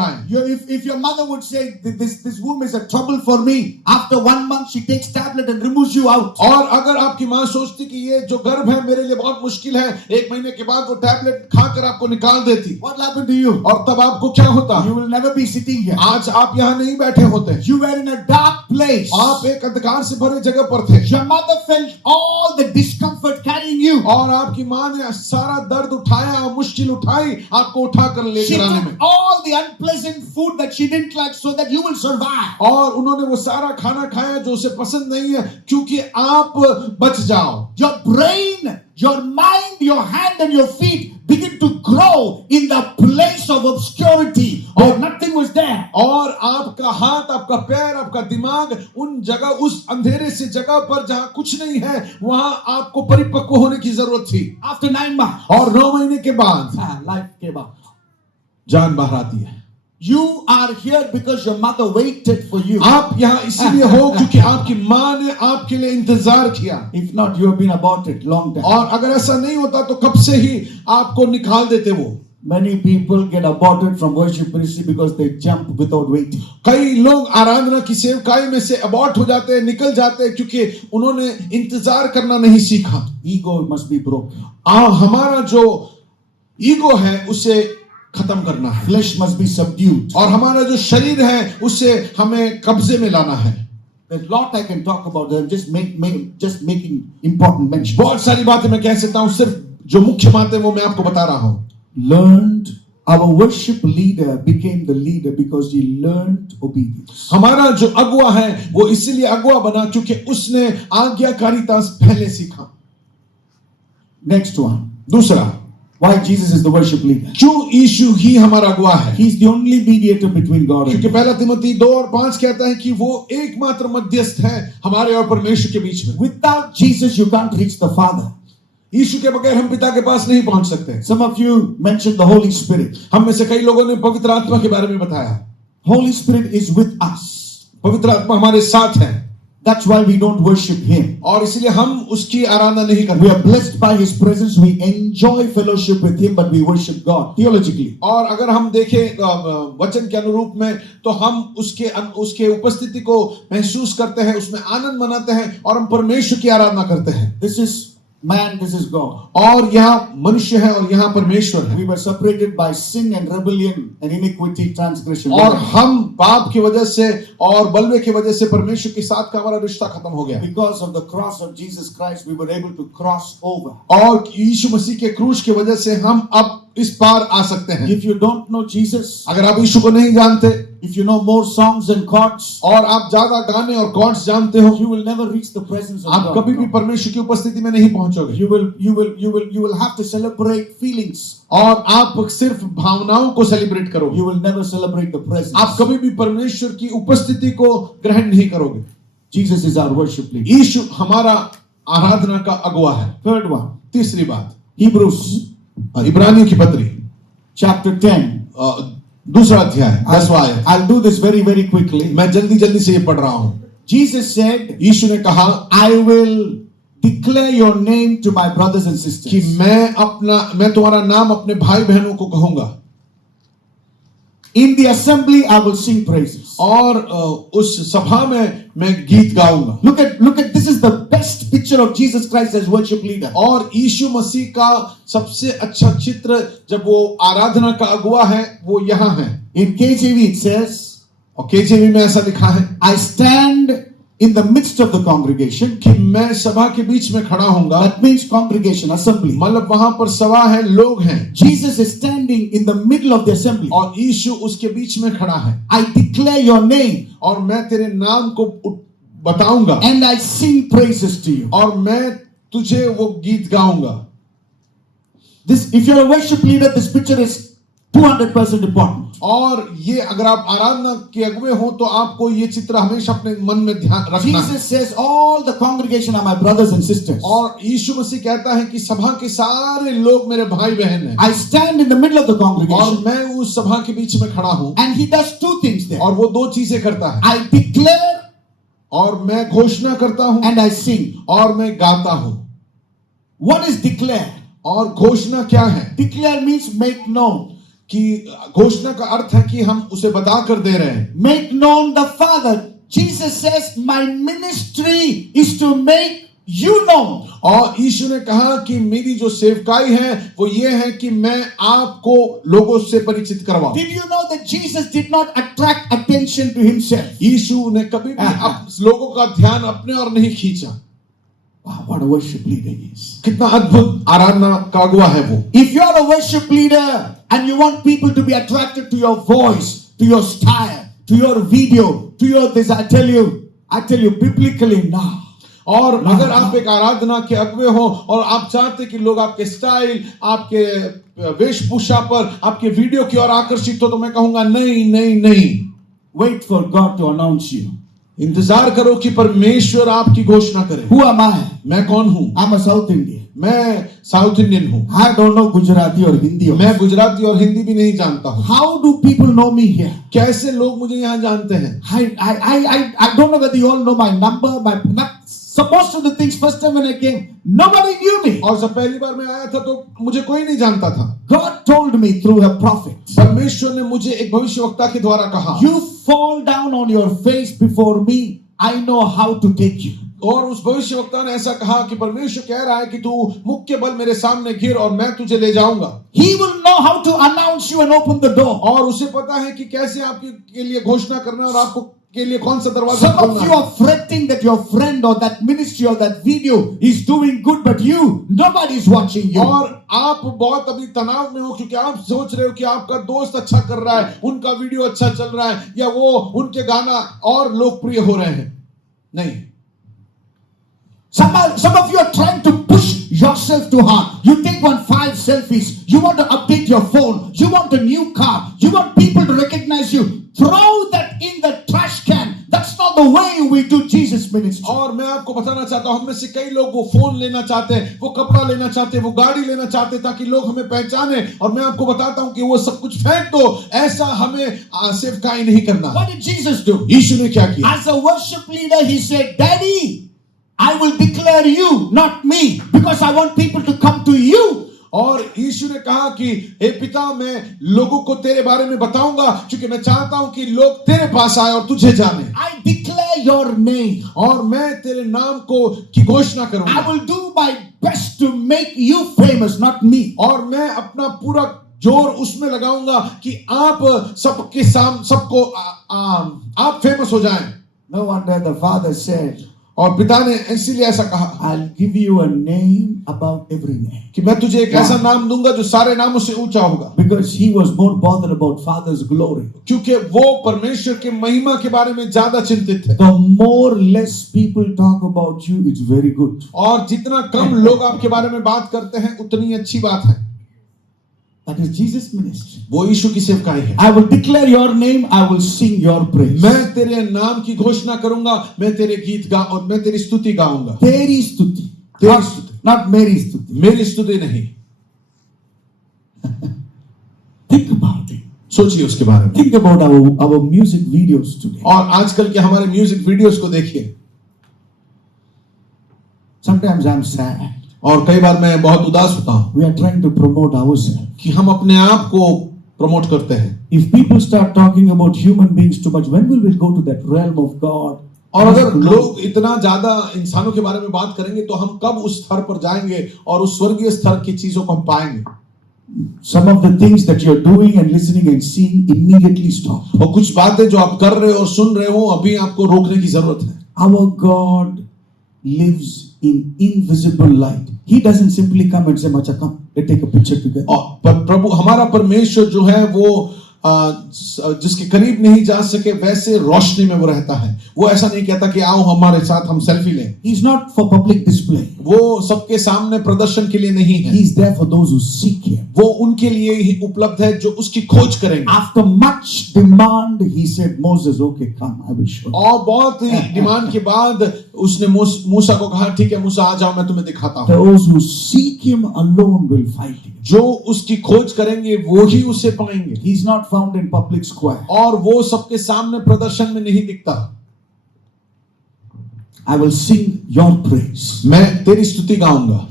If your mother would say this womb is a trouble for me, after 1 month she takes tablet and removes you out. और अगर आपकी माँ सोचती कि ये जो गर्भ है मेरे लिए बहुत मुश्किल है, 1 महीने के बाद वो टैबलेट खाकर आपको निकाल देती. What will happen to you? और तब आपको क्या होता? You will never be sitting here. आज आप यहाँ नहीं बैठे होते. You were in a dark place. आप एक अंधकार से भरे जगह पर थे. Your mother felt all the discomfort carrying you. और आपकी माँ ने सारा दर्द उठाया और मुश्किल उठाई आपको उठाकर She लेकर आने में. took all the unpleasant food that she didn't like so that you will survive. और उन्होंने वो सारा खाना खाया जो उसे पसंद नहीं है, क्योंकि आप बच जाओ. Your brain, your mind, your hand and your feet begin to grow in the place of obscurity where nothing was there. और आपका हाथ, आपका पैर, आपका दिमाग उन जगह, उस अंधेरे से जगह पर जहां कुछ नहीं है, वहां आपको परिपक्व होने की जरूरत थी. After 9 months, और 9 महीने के बाद life came up. जान बाहर आती है. You are here because your mother waited for you. आप यहाँ इसीलिए हो क्योंकि आपकी माँ ने आपके लिए इंतजार किया. If not, you have been aborted long time. और अगर ऐसा नहीं होता तो कब से ही आपको निकाल देते वो. Many people get aborted from worship ministry because they jump without waiting. कई लोग आराधना की सेवकाई में से अबॉर्ट हो जाते हैं, निकल जाते हैं क्योंकि उन्होंने इंतजार करना नहीं सीखा. Ego must be broken. हमारा जो ईगो है उसे खत्म करना है. Flesh must be subdued. और हमारा जो शरीर है उसे हमें कब्जे में लाना है. There's a lot I can talk about. I'm just making important mention. बहुत सारी बातें मैं कह सकता हूँ, सिर्फ जो मुख्य बातें वो मैं आपको बता रहा हूँ. Learned, our worship leader became the leader because he learned obedience. हमारा जो अगुआ है वो इसीलिए अगुआ बना क्योंकि उसने आज्ञाकारिता पहले सीखा. Next one. दूसरा, Why Jesus is the worship leader? क्यों यीशु ही हमारा अगुआ है? He's the only mediator between God and क्योंकि man. पहला तिमोथी 2 और 5 कहता है कि वो एकमात्र मध्यस्थ है हमारे और परमेश्वर के बीच में. Without Jesus, you can't reach the Father. यीशु के बगैर हम पिता के पास नहीं पहुंच सकते. Some of you mentioned the Holy Spirit. हम में से कई लोगों ने पवित्र आत्मा के बारे में बताया. Holy Spirit is with us. पवित्र आत्मा हमारे साथ है. That's why we don't worship Him. और इसलिए हम उसकी आराधना नहीं करते. We are blessed by His presence. We enjoy fellowship with Him, but we worship God theologically. और अगर हम देखें वचन के अनुरूप में, तो हम उसके उपस्थिति को महसूस करते हैं, उसमें आनंद मनाते हैं और हम परमेश्वर की आराधना करते हैं. This is man, this is God. और यहाँ मनुष्य है और यहाँ परमेश्वर है. We were separated by sin and rebellion and iniquity, transgression. और हम पाप की वजह से और बलवे की वजह से परमेश्वर के साथ का हमारा रिश्ता खत्म हो गया. Because of the cross of Jesus Christ, we were able to cross over. और यीशु मसीह के क्रूस की वजह से हम अब इस पार आ सकते हैं. If you don't know Jesus, अगर आप यीशु को नहीं जानते, if you know more songs and chords, और आप ज्यादा गाने और कॉर्ड्स जानते हो, you will never reach the presence of आप God. कभी भी परमेश्वर की उपस्थिति में नहीं पहुंचोगे. You will have to celebrate feelings. और आप सिर्फ भावनाओं को सेलिब्रेट करोगे. You will never celebrate the presence. आप कभी भी परमेश्वर की उपस्थिति को ग्रहण नहीं करोगे. Jesus is our worship leader. यीशु हमारा आराधना का अगुआ है. Third one, तीसरी बात, Hebrews इब्रानियों की पत्री chapter 10. दूसरा अध्याय 10वां आयत. I'll do this very, very quickly. मैं जल्दी से ये पढ़ रहा हूँ. Jesus said, यीशु ने कहा, I will declare your name to my brothers and sisters. कि मैं तुम्हारा नाम अपने भाई बहनों को कहूंगा. In the assembly, I will sing praises. और उस सभा में मैं गीत गाऊंगा. Look at this is the best picture of Jesus Christ as worship leader. और यीशु मसीह का सबसे अच्छा चित्र जब वो आराधना का अगुआ है वो यहाँ है. In KJV it says, और केजेवी में ऐसा लिखा है I stand in the midst of the congregation. कि मैं सभा के बीच में खड़ा हूंगा. That means congregation, assembly. मतलब वहां पर सभा है, लोग हैं, Jesus is standing in the middle of the assembly. और यीशु उसके बीच में खड़ा है. I declare your name और मैं तेरे नाम को बताऊंगा, and I sing praises to you. और मैं तुझे वो गीत गाऊंगा. This, if you're a worship leader, this picture is 200% important. और ये अगर आप आराधना के अगुवे हो तो आपको ये चित्र हमेशा अपने मन में ध्यान रखना है. Jesus says, all the congregation are my brothers and sisters. और यीशु मसीह कहता है कि सभा के सारे लोग मेरे भाई बहन हैं. I stand in the middle of the और congregation. मैं उस सभा के बीच में खड़ा हूं. And he does two things there. और वो दो चीजें करता है. I declare और मैं घोषणा करता हूं, and I sing. और मैं गाता हूं. What is declare? और घोषणा क्या है? Declare means make known. कि घोषणा का अर्थ है कि हम उसे बता कर दे रहे हैं. Make known the Father. Jesus says, my ministry is to make you known. और यीशु ने कहा कि मेरी जो सेवकाई है वो ये है कि मैं आपको लोगों से परिचित करवाऊं. Did you know that Jesus did not attract attention to himself? यीशु ने कभी भी लोगों का ध्यान अपने और नहीं खींचा. Wow, what a worship leader he is. कितना अद्भुत आराधना का अगुवा है वो. If you are a worship leader and you want people to be attracted to your voice, to your style, to your video, to your this, I tell you biblically now. और अगर आप एक आराधना के अगुवे हो और आप चाहते कि लोग आपके स्टाइल, आपके वेशभूषा पर, आपके वीडियो की ओर आकर्षित हो, तो मैं कहूंगा नहीं नहीं नहीं. Wait for God to announce you. इंतजार करो कि परमेश्वर आपकी घोषणा करे. Who am I? मैं कौन हूं? I'm a South Indian. मैं साउथ इंडियन हूं. I don't know Gujarati or Hindi. मैं गुजराती और हिंदी भी नहीं जानता हूं. How do people know me here? कैसे लोग मुझे यहाँ जानते हैं? I don't know whether you all know my number, most of the things first time when I came, nobody knew me. और जब पहली बार मैं आया था तो मुझे कोई नहीं जानता था. God told me through a prophet. परमेश्वर ने मुझे एक भविष्यवक्ता के द्वारा कहा. You fall down on your face before me. I know how to take you. और उस भविष्यवक्ता ने ऐसा कहा कि परमेश्वर कह रहा है कि तू मुख के बल मेरे सामने गिर और मैं तुझे ले जाऊंगा. He will know how to announce you and open the door. और उसे पता है कि कैसे आपके लिए घोषणा करना और आपको के लिए कौन सा दरवाजा खोलना. Some of you are fretting that your friend or that ministry or that video is doing good, but nobody is watching you. और आप बहुत अभी तनाव में हो क्योंकि आप सोच रहे हो कि आपका दोस्त अच्छा कर रहा है, उनका वीडियो अच्छा चल रहा है, या वो उनके गाना और लोकप्रिय हो रहे हैं. नहीं. Some of you are trying to push yourself too hard. You take 5 selfies. You want to update your phone. You want a new car. You want people to recognize you. Throw that in the trash can. That's not the way we do Jesus ministry. और मैं आपको बताना चाहता हूं, हम में से कई लोग वो फोन लेना चाहते हैं, वो कपड़ा लेना चाहते हैं, वो गाड़ी लेना चाहते हैं ताकि लोग हमें पहचाने. और मैं आपको बताता हूं कि वो सब कुछ फेंक दो. ऐसा हमें सेवकाई नहीं करना. What did Jesus do? यीशु ने क्या किया? As a worship leader, he said, Daddy, I will declare you, not me, because I want people to come to you. और यीशु ने कहा कि हे पिता, मैं लोगों को तेरे बारे में बताऊंगा क्योंकि मैं चाहता हूं कि लोग तेरे पास आए और तुझे जाने. I declare your name. और मैं तेरे नाम को की घोषणा करूंगा. I will do my best to make you famous, not me. और मैं अपना पूरा जोर उसमें लगाऊंगा कि आप सबके सबको आप फेमस हो जाएं. No wonder the father said, और पिता ने इसीलिए ऐसा कहा, I'll give you a name above every name. कि मैं तुझे एक ऐसा नाम दूंगा जो सारे नामों से ऊंचा होगा. Because he was more bothered about Father's glory. क्योंकि वो परमेश्वर के महिमा के बारे में ज्यादा चिंतित थे. The more less people talk about you, it's very good. और जितना कम लोग आपके बारे में बात करते हैं उतनी अच्छी बात है. That is Jesus' ministry. वो यीशु की सेवकाई है. I will declare your name, I will sing your praise. मैं तेरे नाम की घोषणा करूंगा, मैं तेरे गीत और मैं तेरी स्तुति गाऊंगा. तेरी स्तुति, तेरी स्तुति, not मेरी स्तुति. मेरी स्तुति नहीं. Think about it. सोचिए उसके बारे में. Think about our music videos today. और आजकल के हमारे म्यूजिक वीडियोस को देखिए. Sometimes I'm sad. और कई बार मैं बहुत उदास होता हूं. We are trying to promote ourselves. कि हम अपने आप को प्रमोट करते हैं. If people start talking about human beings too much, when will we go to that realm of God? और अगर लोग इतना ज्यादा इंसानों के बारे में बात करेंगे तो हम कब उस स्तर पर जाएंगे और उस स्वर्गीय स्तर की चीजों को हम पाएंगे. some of the things that you're doing and listening and seeing, immediately stop. और कुछ बातें जो आप कर रहे हो और सुन रहे हो अभी आपको रोकने की जरूरत है. Our God lives in invisible light. He doesn't simply come and say, "Macha, come, let's take a picture together." और प्रभु हमारा परमेश्वर जो है वो जिसके करीब नहीं जा सके वैसे रोशनी में वो रहता है. वो ऐसा नहीं कहता कि आओ हमारे साथ हम सेल्फी लें. He's not for public display. वो सबके सामने प्रदर्शन के लिए नहीं है. He's there for those who seek Him. वो उनके लिए ही उपलब्ध है जो उसकी खोज करेंगे. After much demand, He said, "Moses, okay, come, I will show you." और बहुत ही डिमांड के बाद उसने मूसा को कहा ठीक है मूसा आ जाओ मैं तुम्हें दिखाता हूँ. Those who seek Him alone will find Him. जो उसकी खोज करेंगे वो ही उसे पाएंगे. He's not found in public square. और वो सबके सामने प्रदर्शन में नहीं दिखता. I will sing your praise. मैं तेरी स्तुति गाऊंगा.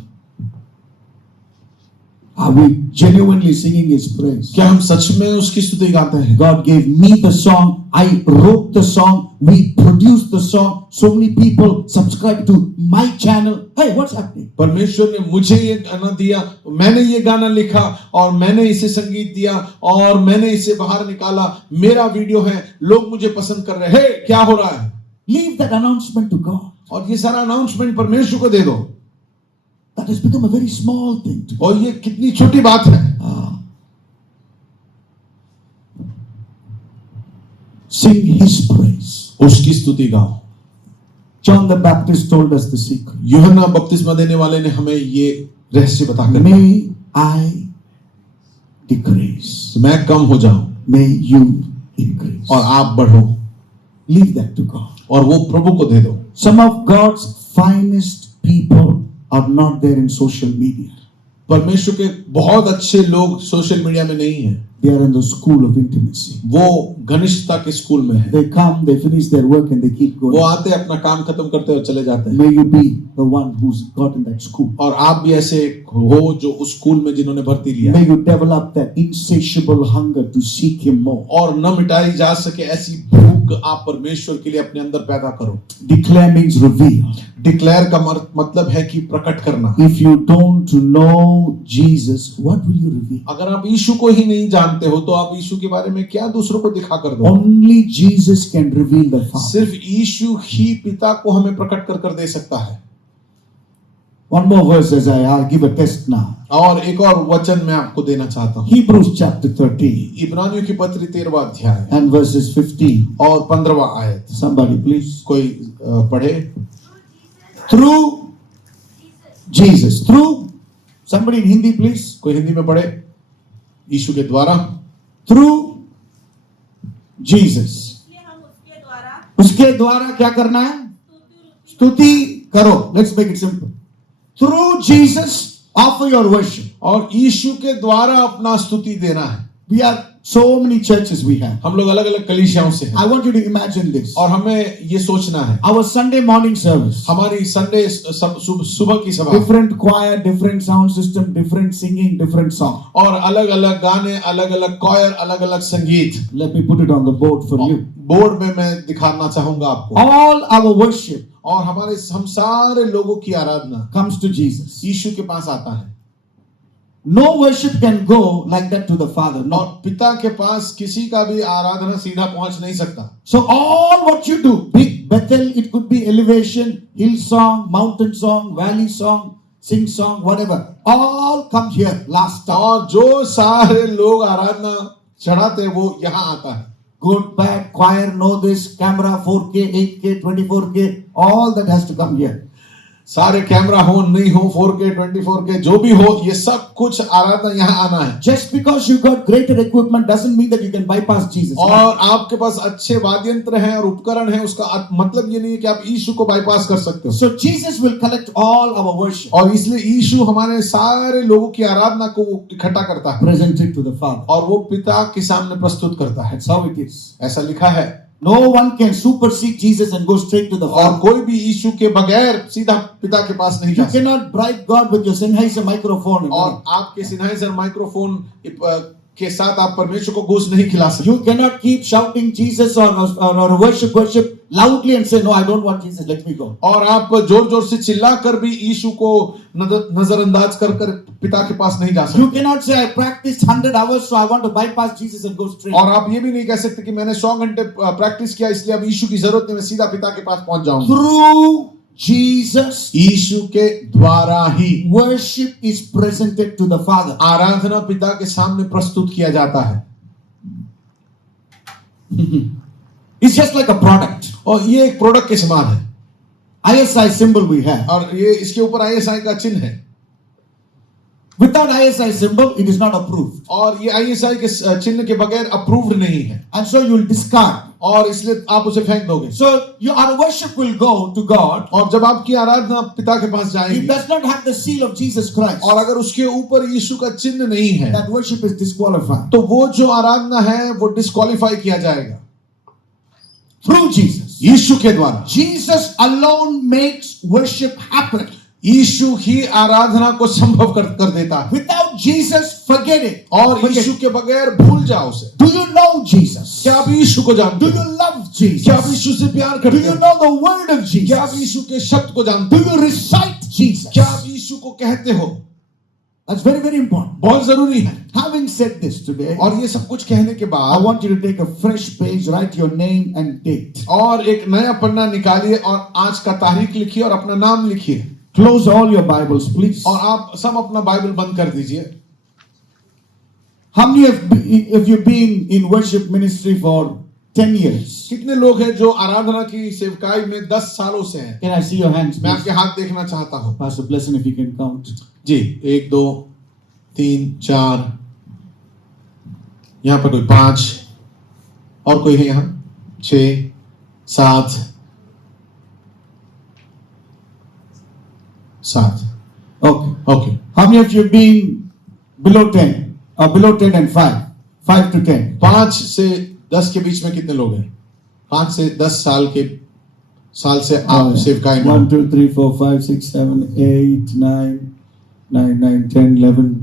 Are we genuinely singing His praise? क्या हम सच में उसकी स्तुति गाते हैं? God gave me the song. I wrote the song. We produced the song. So many people subscribe to my channel. Hey, what's happening? परमेश्वर ने मुझे ये गाना दिया, मैंने ये गाना लिखा और मैंने इसे संगीत दिया और मैंने इसे बाहर निकाला. मेरा वीडियो है, लोग मुझे पसंद कर रहे हैं. हे, क्या हो रहा है? Leave that announcement to God. और ये सारा अनाउंसमेंट परमेश्वर को दे दो. That has become a very small thing to और ये कितनी छोटी बात है. Sing His praise. उसकी स्तुति गाओ. John the Baptist told us the secret. यूहन्ना बपतिस्मा देने वाले ने हमें ये रहस्य बताकर May I decrease. मैं कम हो जाऊं May you increase. और आप बढ़ो. Leave that to God. और वो प्रभु को दे दो. Some of God's finest people are not there in social media. परमेश्वर के बहुत अच्छे लोग सोशल मीडिया में नहीं हैं. They are in the school of intimacy. वो घनिष्ठता के स्कूल में है. They come, they finish their work and they keep वो going. आते अपना काम खत्म करते और चले जाते हैं. May you be the one who's got in that school. और आप भी ऐसे हो जो उस स्कूल में जिन्होंने भर्ती लिया. May you develop that insatiable hunger to seek Him more. और न मिटाई जा सके ऐसी भूख आप परमेश्वर के लिए अपने अंदर पैदा करो. Declare means reveal. डिक्लेयर का मतलब है कि प्रकट करना. If you don't know Jesus, what will you reveal? अगर आप यीशु को ही नहीं जानते हो तो आप यीशु के बारे में क्या दूसरों को दिखा कर दो. Only Jesus can reveal the Father. सिर्फ यीशु ही पिता को हमें प्रकट कर दे सकता है. One more verse as I'll give a test now. और एक और वचन मैं आपको देना चाहता हूँ. Hebrews chapter 13 इब्रानियों की पत्री 13वां अध्याय and verses 15. और 15वां आयत. Somebody please. कोई पढ़े. Through Jesus. Through. Somebody in Hindi please. कोई हिंदी में पढ़े. यीशु के द्वारा. Through Jesus. इसलिए हम उसके द्वारा उसके द्वारा क्या करना है? स्तुति करो. Let's make it simple. Through Jesus, offer your worship. और यीशु के द्वारा अपना स्तुति देना है. We are so many churches we have. हम लोग अलग अलग कलीसियाओं से हैं. I want you to imagine this. और हमें ये सोचना है. Our Sunday morning service. हमारी संडे सुबह की सभा. Different choir, different sound system, different singing, different song. और अलग अलग गाने, अलग अलग कॉयर, अलग अलग संगीत. Let me put it on the board for you. Board में मैं दिखाना चाहूंगा आपको. All our worship और हम सारे लोगों की आराधना comes to Jesus. यीशु के पास आता है. No worship can go like that to the Father. और No. पिता के पास किसी का भी आराधना सीधा पहुंच नहीं सकता. So all what you do, big Bethel, it could be elevation, hill song, mountain song, valley song, sing song, whatever. All come here last time. और जो सारे लोग आराधना चढ़ाते हैं वो यहाँ आता है. Good, bad, choir, know this, camera, 4K, 8K, 24K, all that has to come here. सारे कैमरा हो नहीं हो 4K 24K जो भी हो ये सब कुछ आराधना यहाँ आना है. Just because you got greater equipment doesn't mean that you can bypass Jesus. और आपके पास अच्छे वाद्य यंत्र हैं और उपकरण हैं उसका मतलब ये नहीं है कि आप यीशु को बाईपास कर सकते हो. So Jesus will collect all our worship. और इसलिए यीशु हमारे सारे लोगों की आराधना को इकट्ठा करता है. Present it to the Father. और वो पिता के सामने प्रस्तुत करता है. That's how it is. ऐसा लिखा है. No one can supersede Jesus and go straight to the और Father. कोई भी यीशु के बगैर सीधा पिता के पास नहीं You जा सकता. cannot bribe God with your Sennheiser microphone. और आपके सिन्हाइजर माइक्रोफोन के साथ आप परमेश्वर को घूस नहीं खिला सकते। You cannot keep shouting Jesus or worship loudly and say, no, I don't want Jesus, let me go. और आप जोर जोर से चिल्ला कर भी यीशु को नजरअंदाज कर कर पिता के पास नहीं जा सकते। You cannot say, I practiced 100 hours, so I want to bypass Jesus and go straight. और आप ये भी नहीं कह सकते कि मैंने 100 घंटे प्रैक्टिस किया इसलिए अब यीशु की जरूरत नहीं, मैं सीधा पिता के पास पहुंच जाऊंगा। Through Jesus, यीशु के द्वारा ही worship is presented to the Father. आराधना पिता के सामने प्रस्तुत किया जाता है। It's just like a product. और ये एक प्रोडक्ट के समान है। ISI symbol we have. और ये इसके ऊपर ISI का चिन्ह है। Without ISI symbol, it is not approved. और ये ISI के चिन्ह के बगैर अप्रूव्ड नहीं है। And so you will discard. और इसलिए आप उसे फेंक दोगे। So our worship will go to God. और जब आपकी आराधना पिता के पास It जाएगी does not have the seal of Jesus Christ. और अगर उसके ऊपर यीशु का चिन्ह नहीं है That worship is disqualified. तो वो जो आराधना है वो डिस्क्वालीफाई किया जाएगा। Through Jesus. यीशु के द्वारा। Jesus alone makes worship happen. यीशु ही आराधना को संभव कर देता है। Without Jesus, forget it. और यीशु के बगैर भूल जाओ उसे। Do you know Jesus? क्या आप यीशु को जानते Do हो? you love Jesus? क्या आप यीशु से प्यार Do करते you हो? know the word of Jesus? क्या आप यीशु के शब्द को जानते Do हो? you recite Jesus? क्या आप यीशु को कहते हो? That's very, very important. बहुत जरूरी है। Having said this today, और ये सब कुछ कहने के I बाद want you to take a fresh page, write your name and date. और एक नया पन्ना निकालिए और आज का तारीख लिखिए और अपना नाम लिखिए। Close all your Bibles, please. और आप सब अपना बाइबल बंद कर दीजिए। How many of you been in worship ministry for 10 years? कितने लोग हैं जो आराधना की सेवकाई में 10 सालों से हैं? Can I see your hands, मैं please? आपके हाथ देखना चाहता हूँ। Pastor Blessing, if you can count. जी 1 2 3 4 यहाँ पर कोई 5 और कोई है यहाँ 6 7 7 Okay. Okay. How many of you been below 10? Or below 10 and 5? 5 to 10. 5 से 10 के बीच में कितने लोग हैं? 5 से 10 साल से आप सेवकाई में 1, 2, 3, 4, 5, 6, 7, 8, 9, 10, 11.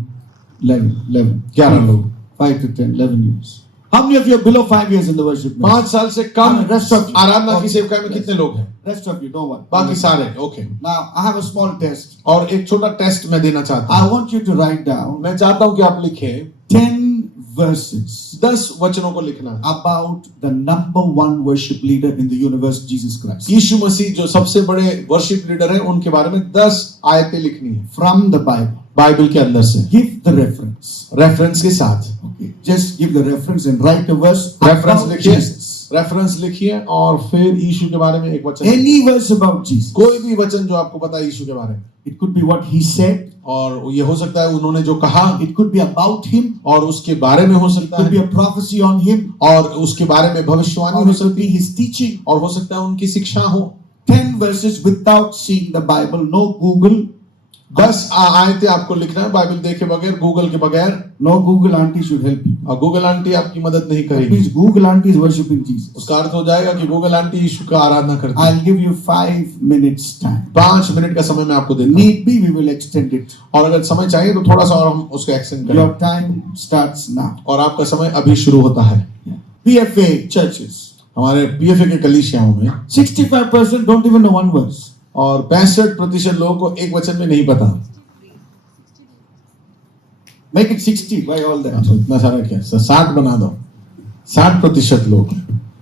11 लोग। 5 to 10, 11 years. How many of you are below 5 years in the worship? 5 साल से कम Rest of you. आराधना की सेवकाई में कितने लोग हैं? Rest of you, don't worry. बाकी सारे। Okay. Now, I have a small test. और एक छोटा टेस्ट मैं देना चाहता I हूँ। want you to write down मैं चाहता हूँ कि आप लिखें 10 verses 10 वचनों को लिखना है about the number one worship leader in the universe, Jesus Christ. यीशु मसीह जो सबसे बड़े वर्शिप लीडर हैं उनके बारे में 10 आयतें लिखनी है From the Bible. बाइबल के अंदर से Give the reference. रेफरेंस के साथ। Okay. Just give the reference and write a verse reference about लिखिए Jesus. रेफरेंस लिखिए और फिर यीशु के बारे में एक वचन Any verse about Jesus. कोई भी वचन जो आपको पता है यीशु के बारे में It could be what he said. और ये हो सकता है उन्होंने जो कहा It could be about him. और उसके बारे में हो It सकता could be है a prophecy on him. और उसके बारे में भविष्यवाणी Or हो it could सकती be है his teaching. और हो सकता है उनकी शिक्षा हो। 10 verses without seeing the Bible. No Google. 10 आयतें आपको लिखना है बाइबल देखे बगैर, गूगल के बगैर। No Google auntie should help you. और गूगल आंटी आपकी मदद नहीं That करेगी। means Google auntie is worshipping Jesus. उसका अर्थ हो जाएगा कि गूगल आंटी यीशु का आराधना करती है। I'll give you 5 minutes time. 5 minute का समय मैं आपको देता हूँ Need be, we will extend it. और अगर समय चाहिए तो थोड़ा सा और हम उसको एक्सटेंड करें। Your time starts now. और आपका समय अभी शुरू होता है। PFA churches. हमारे पीएफए के कलीसियाओं में 65% don't even know one verse. और 65% लोगों को एक वचन में नहीं पता। Make it 60 by all that. इतना सारा क्या 60 बना दो। 60% लोग।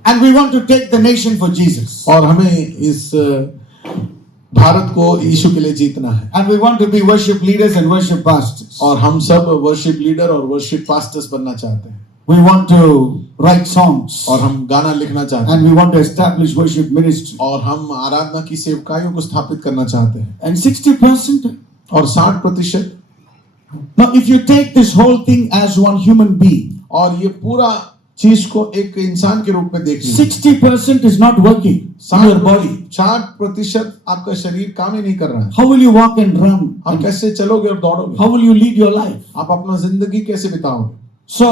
And we want to take the nation for Jesus. और हमें इस भारत को यीशु के लिए जीतना है। And we want to be worship leaders and worship pastors. और हम सब वर्शिप लीडर और वर्शिप पास्टर्स बनना चाहते हैं। We want to write songs. और हम गाना लिखना चाहते हैं। And we want to establish worship ministry. और हम आराधना की सेवकाइयों को स्थापित करना चाहते हैं। And 60%. और 60% Now, if you take this whole thing as one human being, और ये पूरा चीज को एक इंसान के रूप में देख लीजिए। 60% is not working in your body. 60% आपका शरीर काम ही नहीं कर रहा है। How will you walk and run? आप कैसे चलोगे और दौड़ोगे? How will you lead your life? आप अपना जिंदगी कैसे बिताओगे? So,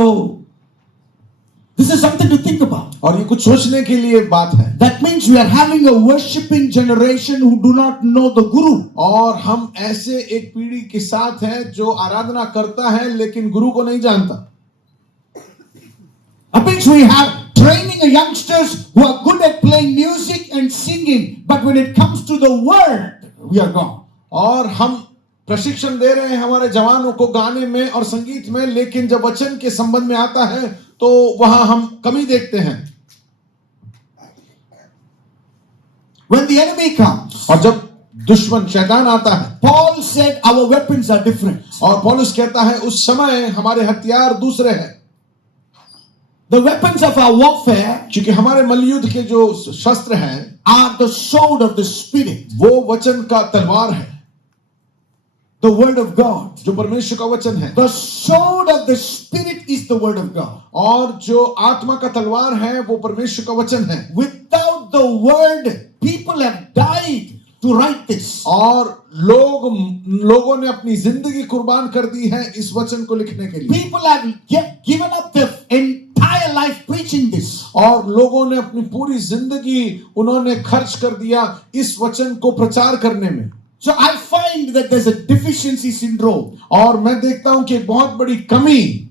this is something to think about. और ये कुछ सोचने के लिए बात है। That means we are having a worshipping generation who do not know the Guru. और हम ऐसे एक पीढ़ी के साथ हैं जो आराधना करता है लेकिन गुरु को नहीं जानता। That means we have training youngsters who are good at playing music and singing, but when it comes to the word, we are gone. और हम प्रशिक्षण दे रहे हैं हमारे जवानों को गाने में और संगीत में, लेकिन जब वचन के संबंध में आता है तो वहां हम कमी देखते हैं। When the enemy comes, और जब दुश्मन शैतान आता है, Paul said our weapons are different. और पौलुस कहता है उस समय हमारे हथियार दूसरे हैं। The weapons of our warfare क्योंकि हमारे मल्लयुद्ध के जो शस्त्र हैं are the sword of the Spirit, वो वचन का तलवार है, the word of God. जो परमेश्वर का वचन है। The sword of the Spirit is the word of God. और जो आत्मा का तलवार है वो परमेश्वर का वचन है। Without the word, people have died to write this. और लोगों ने अपनी जिंदगी कुर्बान कर दी है इस वचन को लिखने के लिए। People have given up their entire life preaching this. और लोगों ने अपनी पूरी जिंदगी उन्होंने खर्च कर दिया इस वचन को प्रचार करने में। So I find that there's a deficiency syndrome. और मैं देखता हूं कि एक बहुत बड़ी कमी,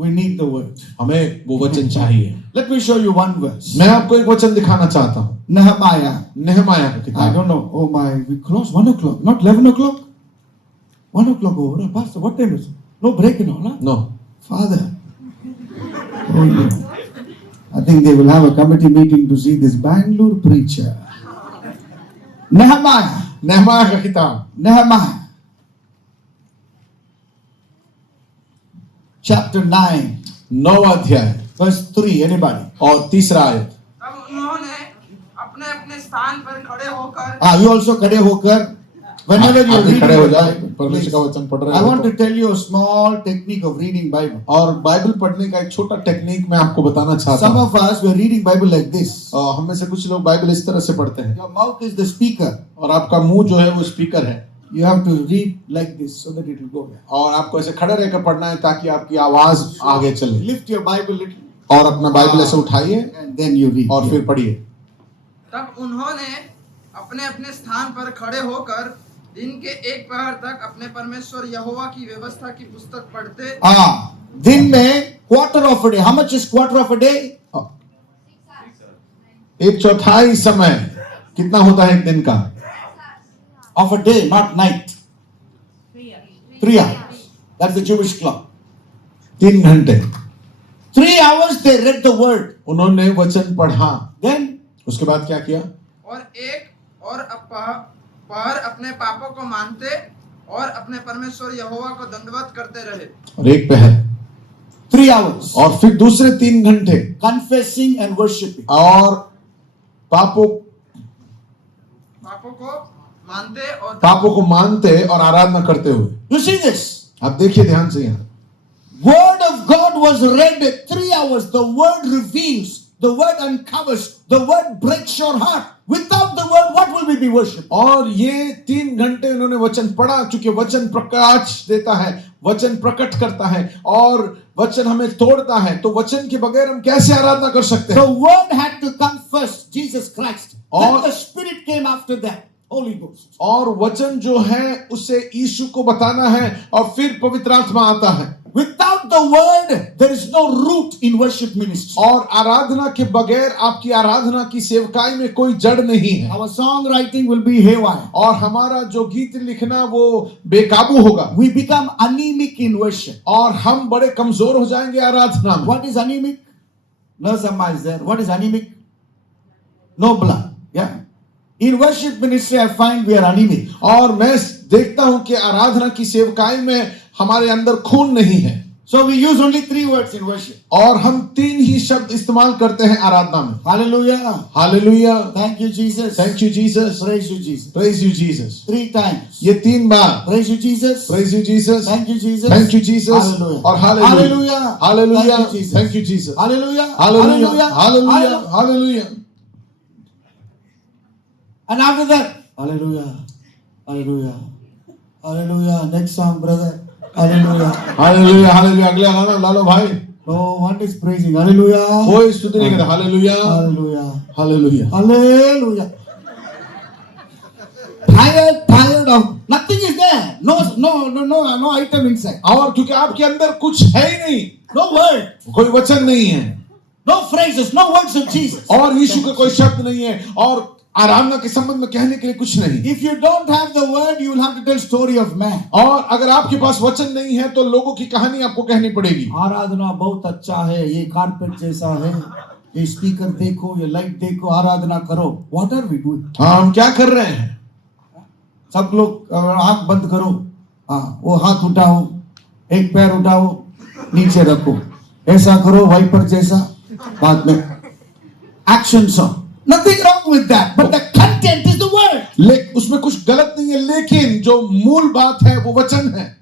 We need the word. हमें वो वचन चाहिए। Let me show you one verse. मैं आपको एक वचन दिखाना चाहता हूं, Nehemiah. नेहमाया का I किताब। don't know. Oh my, we close 1 o'clock, not 11 o'clock. 1 o'clock over. Pastor, what time is it? No break and all, huh? No, Father. Oh, no. I think they will have a committee meeting to see this Bangalore preacher. Nehemiah. नेहमाया का किताब Nehemiah. Chapter 9, 9वां अध्याय verse 3. Anybody? और 3रा आयत। तब उन्होंने अपने अपने स्थान पर खड़े होकर You also खड़े होकर. Whenever you आप भी read खड़े हो the जाए, Bible, परमेश्वर का please. वचन पढ़ रहे I हो want तो। to tell you a small technique of reading Bible. और बाइबल पढ़ने का एक छोटा टेक्निक मैं आपको बताना चाहता Some हूँ। of us were reading Bible like this. और हम में से कुछ लोग बाइबल इस तरह से पढ़ते हैं, Your mouth is the speaker. और आपका मुंह जो है वो स्पीकर है, You have to read like this so that it will go there. और आपको ऐसे खड़े रहकर पढ़ना है ताकि आपकी आवाज आगे चले। Lift your Bible little और अपना बाइबल ऐसे उठाइए and then you read. और फिर पढ़िए। तब उन्होंने अपने अपने स्थान पर खड़े होकर दिन के 1 पहर तक अपने परमेश्वर यहोवा की व्यवस्था की पुस्तक पढ़ते। दिन में quarter of a day. How much is quarter of a day? 1/4 समय कितना होता है एक दिन का? Of a day, not night. 3 hours. That's the Jewish clock. 3 घंटे 3 hours they read the word. उन्होंने वचन पढ़ा। Then उसके बाद क्या किया? और एक और पहर अपने पापों को मानते और अपने परमेश्वर यहोवा को दंडवत करते रहे। और एक पहर 3 hours. और फिर दूसरे 3 घंटे Confessing and worshiping. और पापों को मानते और आराधना करते हुए। You see this? आप देखिए ध्यान से यहाँ। Word of God was read 3 hours. The word reveals. The word uncovers. The word breaks your heart. Without the word, what will we be worshiping? और ये 3 घंटे उन्होंने वचन पढ़ा, क्योंकि वचन प्रकाश देता है, वचन प्रकट करता है और वचन हमें तोड़ता है। तो वचन के बगैर हम कैसे आराधना कर सकते The हैं? word had to come first, Jesus Christ. Then और- the Spirit came after that, Holy Ghost. और वचन जो है उसे यीशु को बताना है और फिर पवित्र आत्मा आता है। Without the word, there is no root in worship ministry. और आराधना के बगैर आपकी आराधना की सेवकाई में कोई जड़ नहीं है। Our songwriting will be haywire. और हमारा जो गीत लिखना वो बेकाबू होगा We become anemic in worship. और हम बड़े कमजोर हो जाएंगे आराधना में। What is anemic? Nurse Amma is there. What is anemic? No blood. Yeah. In worship ministry, I find we are anemic. और मैं देखता हूं कि आराधना की सेवकाई में हमारे अंदर खून नहीं है। So we use only 3 words in worship. और हम 3 ही शब्द इस्तेमाल करते हैं आराधना में। Hallelujah. Hallelujah, Thank you, Jesus. Thank you Jesus, Praise you, Jesus. Praise you Jesus. 3 times. ये 3 बार Praise you, Jesus. Praise you Jesus, Thank you, Jesus. Thank you Jesus Hallelujah. और hallelujah, Hallelujah. Hallelujah, Thank you, Jesus. Thank you Jesus, Hallelujah. Hallelujah, hallelujah, hallelujah. And after that, hallelujah. Hallelujah. Hallelujah. Next song, brother. Hallelujah. Hallelujah, hallelujah. अगला गाना ला लो भाई। No one is praising. Hallelujah. कोई स्तुति नहीं करता। Hallelujah, Hallelujah. Hallelujah. Hallelujah. Tired tired of nothing is there. No item inside. और क्योंकि आपके अंदर कुछ है ही नहीं, No word. कोई वचन नहीं है, No phrases. No words of Jesus. और यीशु का कोई शब्द नहीं है, और आराधना के संबंध में कहने के लिए कुछ नहीं। If you don't have the word, you will have to tell story of man. और अगर आपके पास वचन नहीं है तो लोगों की कहानी आपको कहनी पड़ेगी। आराधना बहुत अच्छा है, ये कारपेट जैसा है, ये स्पीकर देखो, ये लाइट देखो, आराधना करो। What are we doing? हाँ, हम क्या कर रहे हैं? सब लोग आंख बंद करो, हाँ, वो हाथ उठाओ, एक पैर उठाओ, नीचे रखो, ऐसा करो वाइपर जैसा, बाद में action song. Nothing wrong with that, but the content is the word. उसमें कुछ गलत नहीं है, लेकिन जो मूल बात है वो वचन है।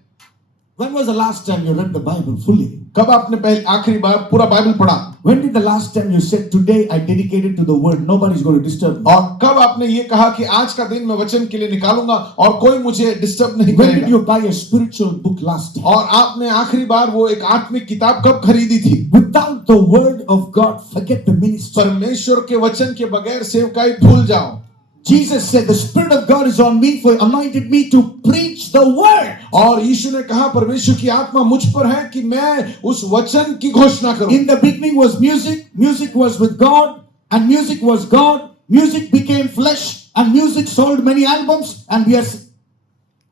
When was the last time you read the Bible fully? कब आपने पहले आखिरी बार पूरा बाइबल पढ़ा? When did the last time you said, today I dedicated to the word, nobody's going to disturb me? और कब आपने ये कहा कि आज का दिन मैं वचन के लिए निकालूंगा और कोई मुझे डिस्टर्ब नहीं When did करेगा? you buy a spiritual book last time? और आपने आखिरी बार वो एक आत्मिक किताब कब खरीदी थी? Without the word of God, forget the ministry. परमेश्वर के वचन के बगैर सेवकाई भूल जाओ। Jesus said, the Spirit of God is on me, for anointed me to preach the word. और यीशु ने कहा परमेश्वर की आत्मा मुझ पर है कि मैं उस वचन की घोषणा करूं। In the beginning was music, music was with God, and music was God. Music became flesh, and music sold many albums, and we are...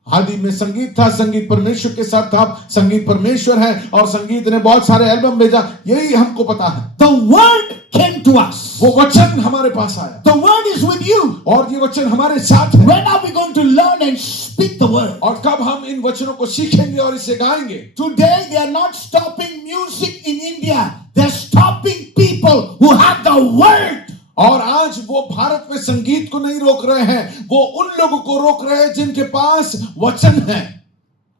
आदि में संगीत था, संगीत परमेश्वर के साथ था, संगीत परमेश्वर है और संगीत ने बहुत सारे एल्बम भेजा, यही हमको पता है। The word came to us. वो वचन हमारे पास आया। The word is with you. और ये वचन हमारे साथ है। When are we going to learn and speak the word? और कब हम इन वचनों को सीखेंगे और इसे गाएंगे? Today they are not stopping music in India. They are stopping people who have the word. और आज वो भारत में संगीत को नहीं रोक रहे हैं, वो उन लोगों को रोक रहे हैं जिनके पास वचन है।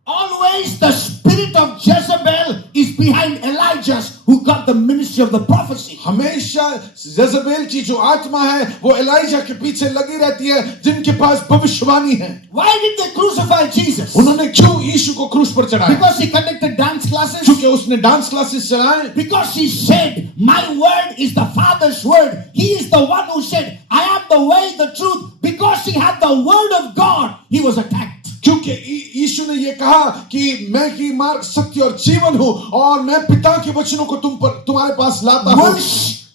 Always the spirit of Jezebel is behind Elijah's, who got the ministry of the prophecy. हमेशा जezebel की जो आत्मा है वो एलाइजा के पीछे लगी रहती है जिनके पास भविष्यवाणी है। Why did they crucify Jesus? उन्होंने क्यों यीशु को क्रूस पर चढ़ाया? Because he conducted dance classes. क्योंकि उसने डांस क्लासेस चलाए। Because he said, my word is the Father's word. He is the one who said, I am the way, the truth. Because he had the word of God, he was attacked. क्योंकि यीशु ने ये कहा कि मैं ही मार्ग, सत्य और जीवन हूँ और मैं पिता के वचनों को तुम्हारे पास लाता हूँ।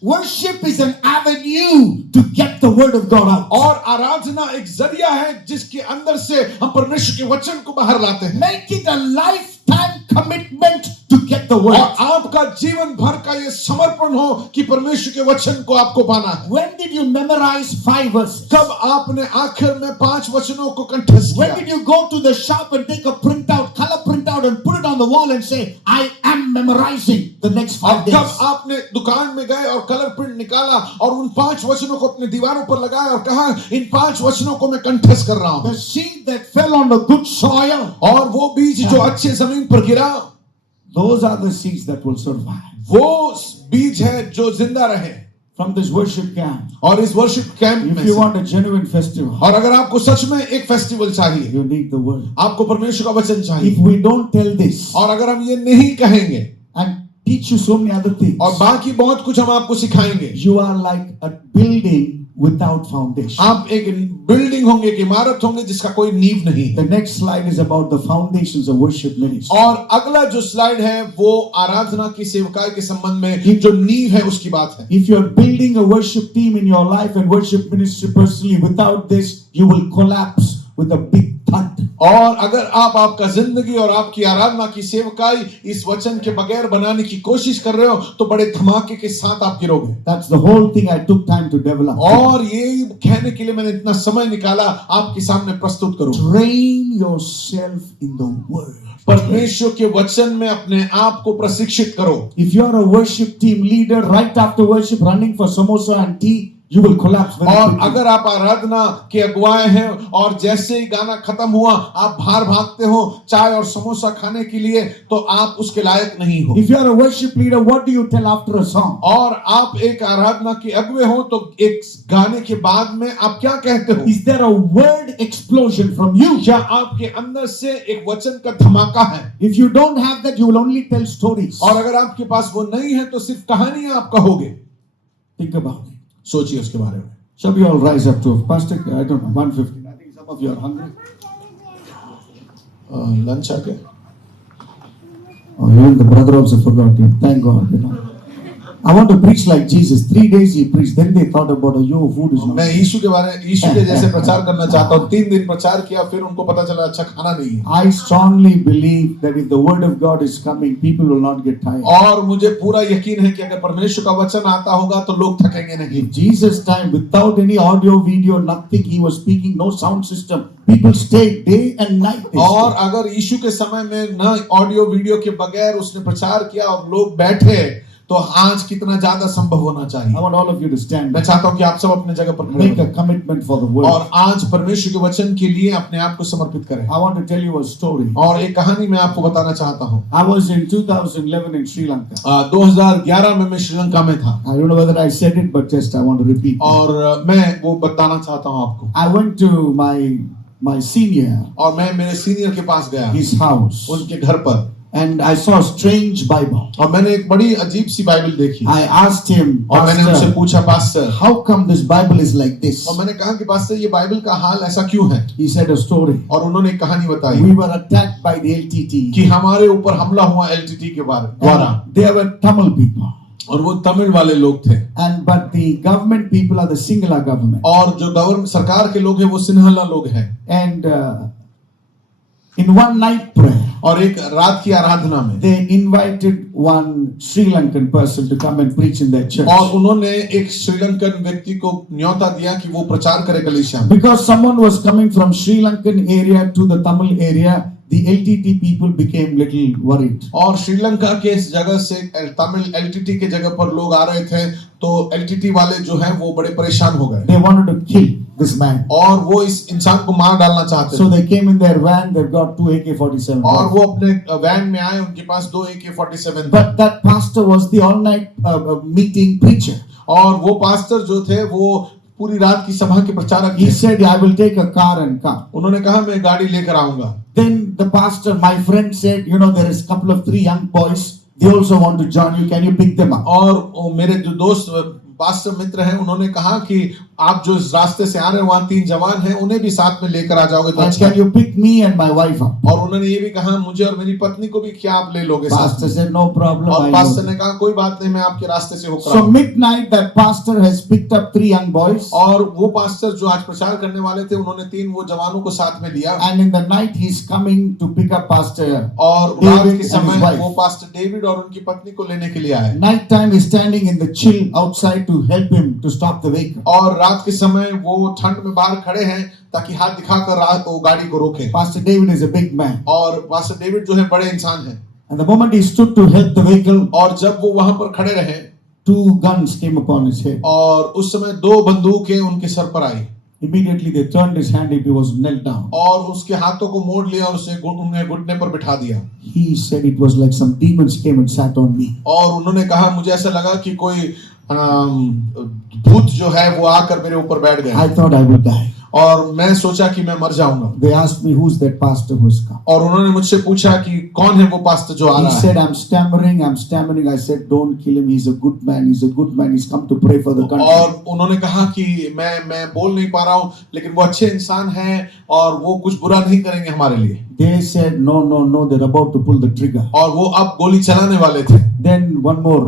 Worship is an avenue to get the word of God out. और आराधना एक जरिया है जिसके अंदर से हम परमेश्वर के वचन को बाहर लाते हैं। Make it a lifetime commitment to get the word. और आपका जीवन भर का ये समर्पण हो कि परमेश्वर के वचन को आपको पाना है। When did you memorize 5 verses? कब आपने आखिर में 5 वचनों को कंठस्थ When किया? did you go to the shop and take a printout, color printout, and put it on the wall and say, I am memorizing the next 5 days? कब आपने दुकान में गए और कलर प्रिंट निकाला और उन 5 वचनों को अपने दीवारों पर लगाया और कहा इन 5 वचनों को मैं कंठस्थ कर रहा हूं? The seed that fell on the good soil, और वो बीज जो अच्छे जमीन पर गिरा, those are the seeds that will survive. वो बीज है जो जिंदा रहे। From this worship camp, और इस वर्शिप कैंप में if you से, want a genuine festival, और अगर आपको सच में एक फेस्टिवल चाहिए, you need the word. आपको परमेश्वर का वचन If चाहिए। we don't tell this और अगर हम ये नहीं कहेंगे and teach you so many other things, और बाकी बहुत कुछ हम आपको सिखाएंगे, you are like a building without foundation. आप एक बिल्डिंग होंगे, एक इमारत होंगे जिसका कोई नींव नहीं है। The next slide is about the foundations of worship ministry. और अगला जो स्लाइड है वो आराधना की सेवकाई के संबंध में जो नींव है उसकी बात है। If you are building a worship team in your life and worship ministry personally, without this, you will collapse with a big thud. और अगर आप आपका जिंदगी और आपकी आराधना की सेवकाई इस वचन के बगैर बनाने की कोशिश कर रहे हो तो बड़े धमाके के साथ आप गिरोगे। That's the whole thing I took time to develop. और ये कहने के लिए मैंने इतना समय निकाला आपके सामने प्रस्तुत करूं। Train yourself in the word. परमेश्वर के वचन में अपने आप को प्रशिक्षित करो। If you are a worship team leader, right after worship running for samosa and tea, you will collapse very और quickly. अगर आप आराधना के अगुवाए हैं और जैसे ही गाना खत्म हुआ आप बाहर भागते हो चाय और समोसा खाने के लिए तो आप उसके लायक नहीं हो। If you are a worship leader, what do you tell after a song? और आप एक आराधना के अगुवे हो तो एक गाने के बाद में आप क्या कहते हो? Is there a word explosion from you? क्या आपके अंदर से एक वचन का धमाका है? If you don't have that, you will only tell stories. और अगर आपके पास वो नहीं है तो सिर्फ कहानियां आप कहोगे। Think about it. सोचिए उसके बारे में। Shall we all rise up to Pastor? I don't know, 1:15. I think some of you are hungry. Lunch आ गया. Oh, even the brother also forgot him. Thank God, you know. I want to preach like Jesus. 3 days he preached. Then they thought about, yo, food is not. मैं यीशु के जैसे प्रचार करना चाहता हूँ. 3 दिन प्रचार किया, फिर उनको पता चला अच्छा खाना नहीं है. I strongly believe that if the word of God is coming, people will not get tired. और मुझे पूरा यकीन है कि अगर परमेश्वर का वचन आता होगा तो लोग थकेंगे नहीं. Jesus' time, without any audio, video, nothing, he was speaking, no sound system. People stayed day and night. और अगर यीशु के समय में न ऑडियो वीडियो के बगैर उसने प्रचार किया और लोग बैठे, तो आज कितना ज्यादा संभव होना चाहिए. I want all of you to stand. मैं चाहता हूं कि आप सब अपने जगह पर खड़े Make a commitment for the word. और आज परमेश्वर के वचन के लिए अपने आप को समर्पित करें. I want to tell you a story. और एक कहानी मैं आपको बताना चाहता हूं. I was in 2011 in Sri Lanka. 2011 में मैं श्रीलंका में था. I don't know whether I said it, but just I want to repeat. और मैं वो बताना चाहता हूं आपको. I went to my senior. और मैं मेरे सीनियर के पास गया. His house. उनके घर पर. And I saw a strange Bible. और मैंने एक बड़ी अजीब सी बाइबल देखी. I asked him, और मैंने उनसे पूछा, pastor, how come this Bible is like this? और मैंने कहा कि पास्टर ये बाइबल का हाल ऐसा क्यों है? He said a story. और उन्होंने एक कहानी बताई. We were attacked by the LTT. कि हमारे ऊपर हमला हुआ LTT के द्वारा. They were Tamil people. और वो तमिल वाले लोग थे. But the government people are the Sinhala government. और जो गवर्नमेंट सरकार के लोग हैं वो सिंहला लोग हैं. And in one night prayer, और एक रात की आराधना में they invited one Sri Lankan person to come and preach in their church. और उन्होंने एक श्रीलंकन व्यक्ति को न्योता दिया कि वो प्रचार करे कलीसिया में. Because someone was coming from Sri Lankan area to the Tamil area, the LTT people became little worried. और श्रीलंका के इस जगह से तमिल LTT के जगह पर लोग आ रहे थे, तो LTT वाले जो हैं वो बड़े परेशान हो गए. They wanted to kill this man. और वो इस इंसान को मार डालना चाहते थे. So they came in their van. They've got 2 AK-47. और वो अपने वैन में आए, उनके पास 2 AK-47 थे. But that pastor was the all-night meeting preacher. और वो पास्टर जो थे वो पूरी रात की सभा के प्रचारक He थे. said, I will take a car and come. उन्होंने कहा मैं गाड़ी लेकर आऊंगा. Then the pastor, my friend, said, there is a couple of 3 young boys. They also want to join you. Can you pick them up? और मेरे जो दोस्त पास्टर मित्र हैं, उन्होंने कहा कि आप जो इस रास्ते से आ रहे हैं वहाँ 3 जवान हैं, उन्हें भी साथ में लेकर आ जाओगे तो अच्छा. Can you pick me and my wife up? और उन्होंने ये भी कहा मुझे और मेरी पत्नी को भी क्या आप ले लोगे साथ Pastor में? said, no problem. और पास्टर ने कहा कोई बात नहीं, मैं आपके रास्ते से होकर So आऊंगा. midnight, that pastor has picked up 3 young boys. और वो पास्टर जो आज प्रचार करने वाले थे, उन्होंने 3 वो जवानों को साथ में लिया. And in the night, he's coming to pick up Pastor. और David रात के and his समय wife. वो पास्टर डेविड और उनकी पत्नी को लेने के लिए आए. Night time, he's standing in the chill outside to help him to stop the vehicle. और रात के समय वो ठंड में बाहर खड़े हैं ताकि हाथ दिखाकर रात को गाड़ी को रोके. Pastor David is a big man. और पास्टर डेविड जो है बड़े इंसान हैं. And the moment he stood to help the vehicle, और जब वो वहां पर खड़े रहे, 2 guns came upon his head. और उस समय 2 बंदूकें उनके सर पर आई. Immediately they turned his hand if he was knelt down. और उसके हाथों को मोड़ लिया और उसे उन्हें घुटने पर बिठा दिया. He said it was like some demons came and sat on me. और उन्होंने कहा मुझे ऐसा लगा कि कोई भूत जो है वो आकर मेरे ऊपर बैठ गया. I thought I would die. और मैं सोचा कि मैं मर जाऊंगा. They asked me who's that pastor who's come. और उन्होंने मुझसे पूछा कि कौन है वो पास्टर जो आ He रहा है. said, I'm stammering. I said, don't kill him. He's a good man. He's come to pray for the country. और उन्होंने कहा कि मैं बोल नहीं पा रहा हूँ, लेकिन वो अच्छे इंसान हैं और वो कुछ बुरा नहीं करेंगे हमारे लिए. They said, no, they're about to pull the trigger. और वो अब गोली चलाने वाले थे. Then one more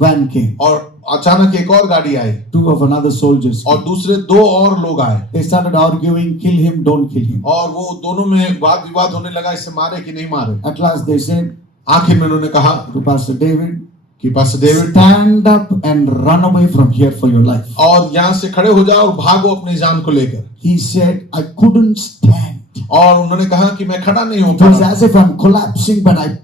van came. और अचानक एक और गाड़ी आई. 2 of another soldiers came. और दूसरे 2 और लोग आए. They started arguing, kill him, don't kill him. और वो दोनों में वाद विवाद होने लगा, इसे मारे कि नहीं मारे. At last they said आखिर में उन्होंने कहा to Pastor David, कि pastor David stand up and run away from here for your life. और यहाँ से खड़े हो जाओ और भागो अपनी जान को लेकर. He said, I couldn't stand. और उन्होंने कहा कि मैं खड़ा नहीं हो It was पा. as if I'm collapsing, but I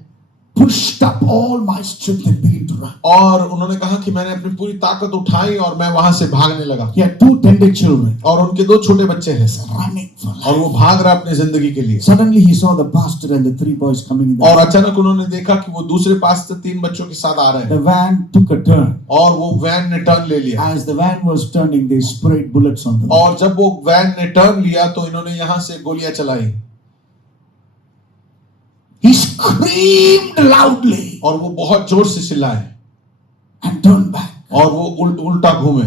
pushed up all my strength and began to run. और उन्होंने कहा कि मैंने अपनी पूरी ताकत उठाई और मैं वहां से भागने लगा. He had 2 tender children और उनके 2 छोटे बच्चे हैं running for और वो life. भाग रहा अपनी जिंदगी के लिए. Suddenly he saw the pastor and the 3 boys coming in the और अचानक उन्होंने देखा कि वो दूसरे पास्टर 3 बच्चों के साथ आ रहे The हैं. van took a turn. और वो वैन ने टर्न ले लिया. As the van was turning, they sprayed bullets on the van. और जब वो वैन ने टर्न लिया तो इन्होंने यहाँ से गोलियां चलाई. He screamed loudly और वो बहुत जोर से चिल्लाए and turned back. और वो उल्टा घूमे.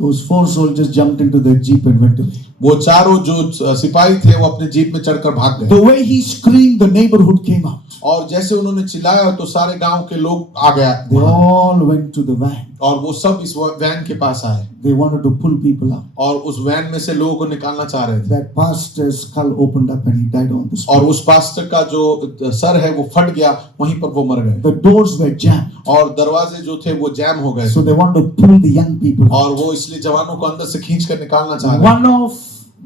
Those 4 soldiers jumped into their jeep and went away. वो चारों जो सिपाही थे वो अपने जीप में चढ़कर भाग गए। The way he screamed, the neighborhood came out. और जैसे उन्होंने चिल्लाया तो सारे गांव के लोग आ गया They all went to the van. और वो सब इस वैन के पास आए They wanted to pull people out. और उस वैन में से लोगों को निकालना चाह रहे थे। That pastor's skull opened up and he died on the spot. और उस पास्टर का जो सर है वो फट गया, वहीं पर वो मर गए। The doors were jammed. और दरवाजे जो थे वो जैम हो गए So they wanted to pull the young people out. और वो इसलिए जवानों को अंदर से खींच कर निकालना चाह रहे One of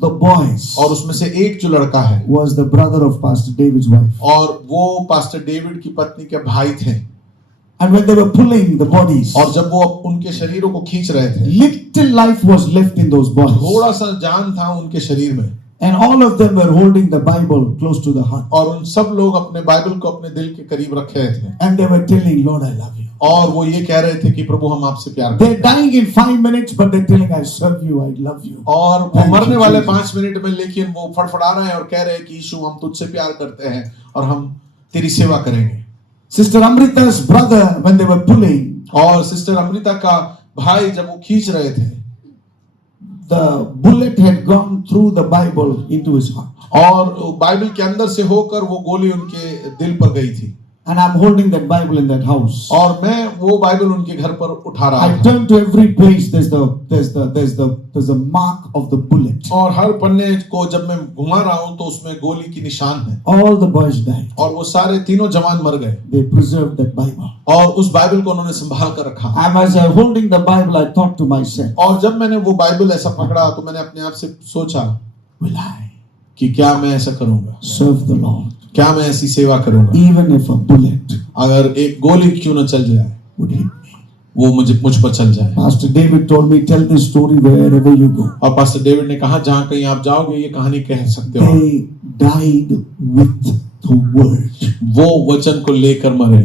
the boys और उसमें से एक जो लड़का है was the brother of Pastor David's wife. और वो पास्टर डेविड की पत्नी के भाई थे। And when they were pulling the bodies, और जब वो उनके शरीरों को खींच रहे थे, little life was left in those bodies. थोड़ा सा जान था उनके शरीर में And all of them were holding the Bible close to the heart. और उन सब लोग अपने बाइबल को अपने दिल के करीब रखे थे And they were telling, Lord, I love you. और वो ये कह रहे थे कि प्रभु हम आपसे प्यार They're करते हैं। dying in 5 minutes, but they're telling, I serve you, I love you. और वो Thank मरने you, वाले Jesus. 5 मिनट में, लेकिन वो फड़फड़ा रहे हैं और कह रहे हैं कि यीशु हम तुझसे प्यार करते हैं और हम तेरी सेवा करेंगे। Sister Amrita's brother, when they were pulling, और सिस्टर अमृता का भाई जब वो खींच रहे थे, the bullet had gone through the Bible into his heart. और बाइबल के अंदर से होकर वो गोली उनके दिल पर गई थी। And I'm holding that Bible in that house. और मैं वो बाइबल उनके घर पर उठा रहा I था turn to every page. There's a mark of the bullet. और हर पन्ने को जब मैं घुमा रहा हूँ तो उसमें गोली की निशान है All the boys died. और वो सारे तीनों जवान मर गए They preserved that Bible. और उस बाइबल को उन्होंने संभाल कर रखा। And as I was holding the Bible, I thought to myself, और जब मैंने वो बाइबल ऐसा पकड़ा तो मैंने अपने आप से सोचा will I कि क्या मैं ऐसा करूंगा, serve the Lord? क्या मैं ऐसी सेवा करूंगा Even if a bullet अगर एक गोली क्यों न चल जाए, would hit me. वो मुझ पर चल जाए। Pastor David told me, tell this story wherever you go. और पास्टर डेविड ने कहा जहां कहीं आप जाओगे ये कहानी कह सकते हो। They died with the word. वो वचन को लेकर मरे।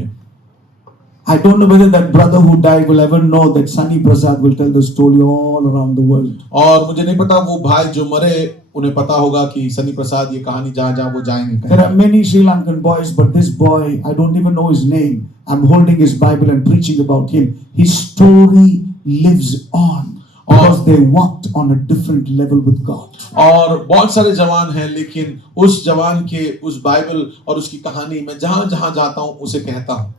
I don't know whether that brother who died will ever know that Sunny Prasad will tell the story all around the world. और मुझे नहीं पता वो भाई जो मरे उन्हें पता होगा कि सनी प्रसाद ये कहानी जहां जहां वो जाएंगे। There are many Sri Lankan boys, but this boy, I don't even know his name. I'm holding his Bible and preaching about him. His story lives on because they walked on a different level with God. और बहुत सारे जवान हैं, लेकिन उस जवान के उस बाइबल और उसकी कहानी मैं जहां जहां जाता हूं उसे कहता हूं।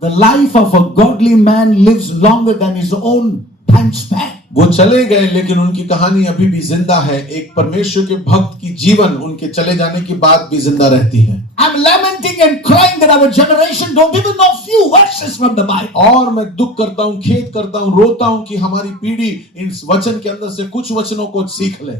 The life of a godly man lives longer than his own time span. वो चले गए लेकिन उनकी कहानी अभी भी जिंदा है। एक परमेश्वर के भक्त की जीवन उनके चले जाने के बाद भी जिंदा रहती है। I'm lamenting and crying that our generation don't even know few verses from the Bible. और मैं दुख करता हूं, खेद करता हूं, रोता हूं कि हमारी पीढ़ी इन वचन के अंदर से कुछ वचनों को सीख ले।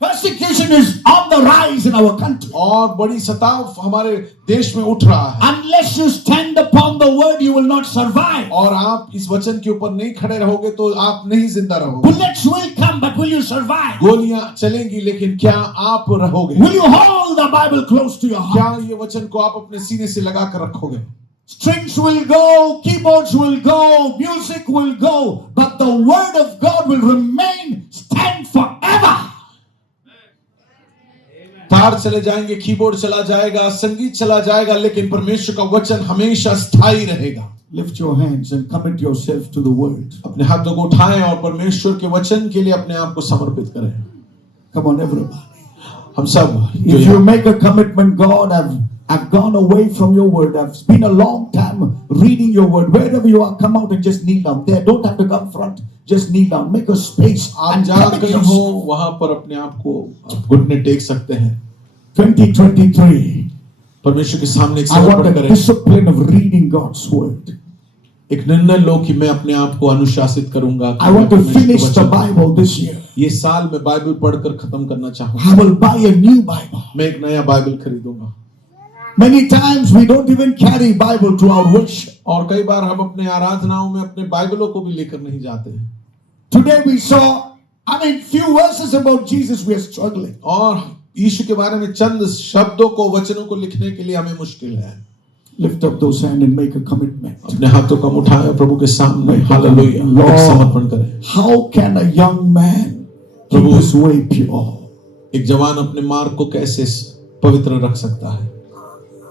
Persecution is on the rise in our country. और बड़ी सताव हमारे देश में उठ रहा है। Unless you stand upon the word, you will not survive. और आप इस वचन के ऊपर नहीं खड़े रहोगे तो आप नहीं जिंदा रहोगे। Bullets will come, but will you survive? गोलियां चलेंगी लेकिन क्या आप रहोगे? Will you hold the Bible close to your क्या heart? ये वचन को आप अपने सीने से लगा कर रखोगे? Strings will go, keyboards will go, music will go, but the word of God will remain, stand forever. तार चले जाएंगे, कीबोर्ड चला जाएगा, संगीत चला जाएगा, लेकिन परमेश्वर का वचन हमेशा स्थायी रहेगा। Lift your hands and commit yourself to the word. अपने हाथों को उठाएं और परमेश्वर के वचन के लिए अपने आप को समर्पित करें। Come on, everybody. हम सब If you make a commitment, God, I've gone away from your word. I've been a long time reading your word. Wherever you are, come out and just kneel down. There, don't have to come front. Just kneel down. Make a space. आप And जहां commit कहीं हो yourself. वहां पर अपने आप को घुटने टेक सकते हैं। 2023. परमेश्वर के सामने एक I want समर्पण a करें। discipline of reading God's word. एक निर्णय लो कि मैं अपने आप को अनुशासित करूंगा। I want to finish the Bible this year. ये साल में बाइबल पढ़कर खत्म करना चाहूंगा। I will buy a new Bible. मैं एक नया Bible खरीदूंगा। Many times we don't even carry Bible to our worship. और कई बार हम अपने आराधनाओं में अपने बाइबलों को भी लेकर नहीं जाते हैं। Today we saw, few verses about Jesus we are struggling. और यीशु के बारे में चंद शब्दों को, वचनों को लिखने के लिए हमें मुश्किल है। Lift up those hands and make a commitment. अपने हाथों को उठाएं प्रभु के सामने, हालेलुया, एक समर्पण करें। How can a young man keep Prabhu, his way pure? एक जवान अपने मार्ग को कैसे पवित्र रख सकता है?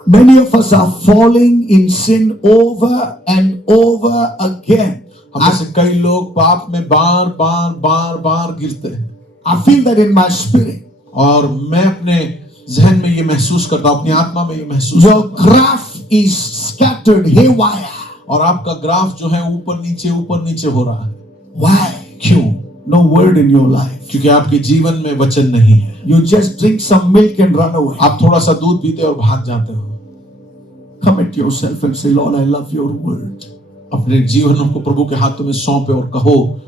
Many of us are falling in sin over and over again. हम में से कई लोग पाप में बार बार बार बार गिरते हैं, I feel that in my spirit. और मैं अपने जहन में ये महसूस करता हूँ, अपनी आत्मा में ये महसूस Your करता हूँ। graph is scattered haywire. और आपका ग्राफ जो है ऊपर नीचे हो रहा है। Why? क्यों? No word in your life. क्योंकि आपके जीवन में वचन नहीं है। You just drink some milk and run away. आप थोड़ा सा दूध पीते और भाग जाते हो। Commit yourself and say, Lord, I love your word. अपने जीवन को प्रभु के हाथों में सौंपे और कहो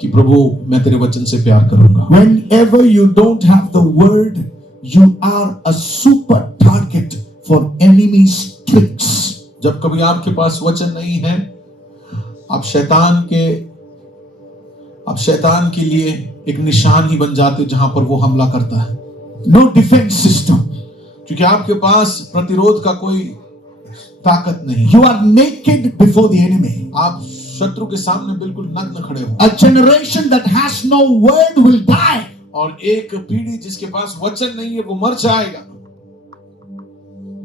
कि प्रभु मैं तेरे वचन से प्यार करूंगा। Whenever you don't have the word, you are a super target for enemy's tricks. जब कभी आपके पास वचन नहीं है, आप शैतान के लिए एक निशान ही बन जाते हो जहां पर वो हमला करता है। No defense system. क्योंकि आपके पास प्रतिरोध का कोई ताकत नहीं। You are naked before the enemy. आप शत्रु के सामने बिल्कुल नग्न खड़े हो। A generation that has no word will die. और एक पीढ़ी जिसके पास वचन नहीं है वो मर जाएगा।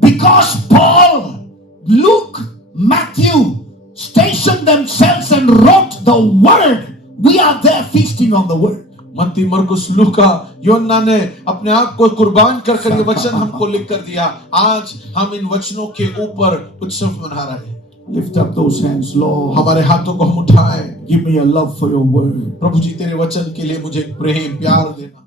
Because Paul, Luke, Matthew stationed themselves and wrote the word. We are there feasting on the word. मत्ती, मरकुस, लूका, योन्ना ने अपने आप को कुर्बान कर ये वचन हमको लिख कर दिया। आज हम इन वचनों के ऊपर उत्सव मना रहे हैं। Lift up those hands, Lord. हमारे हाथों को हम उठाएं। Give me a love for your word. प्रभु जी तेरे वचन के लिए मुझे प्रेम प्यार देना।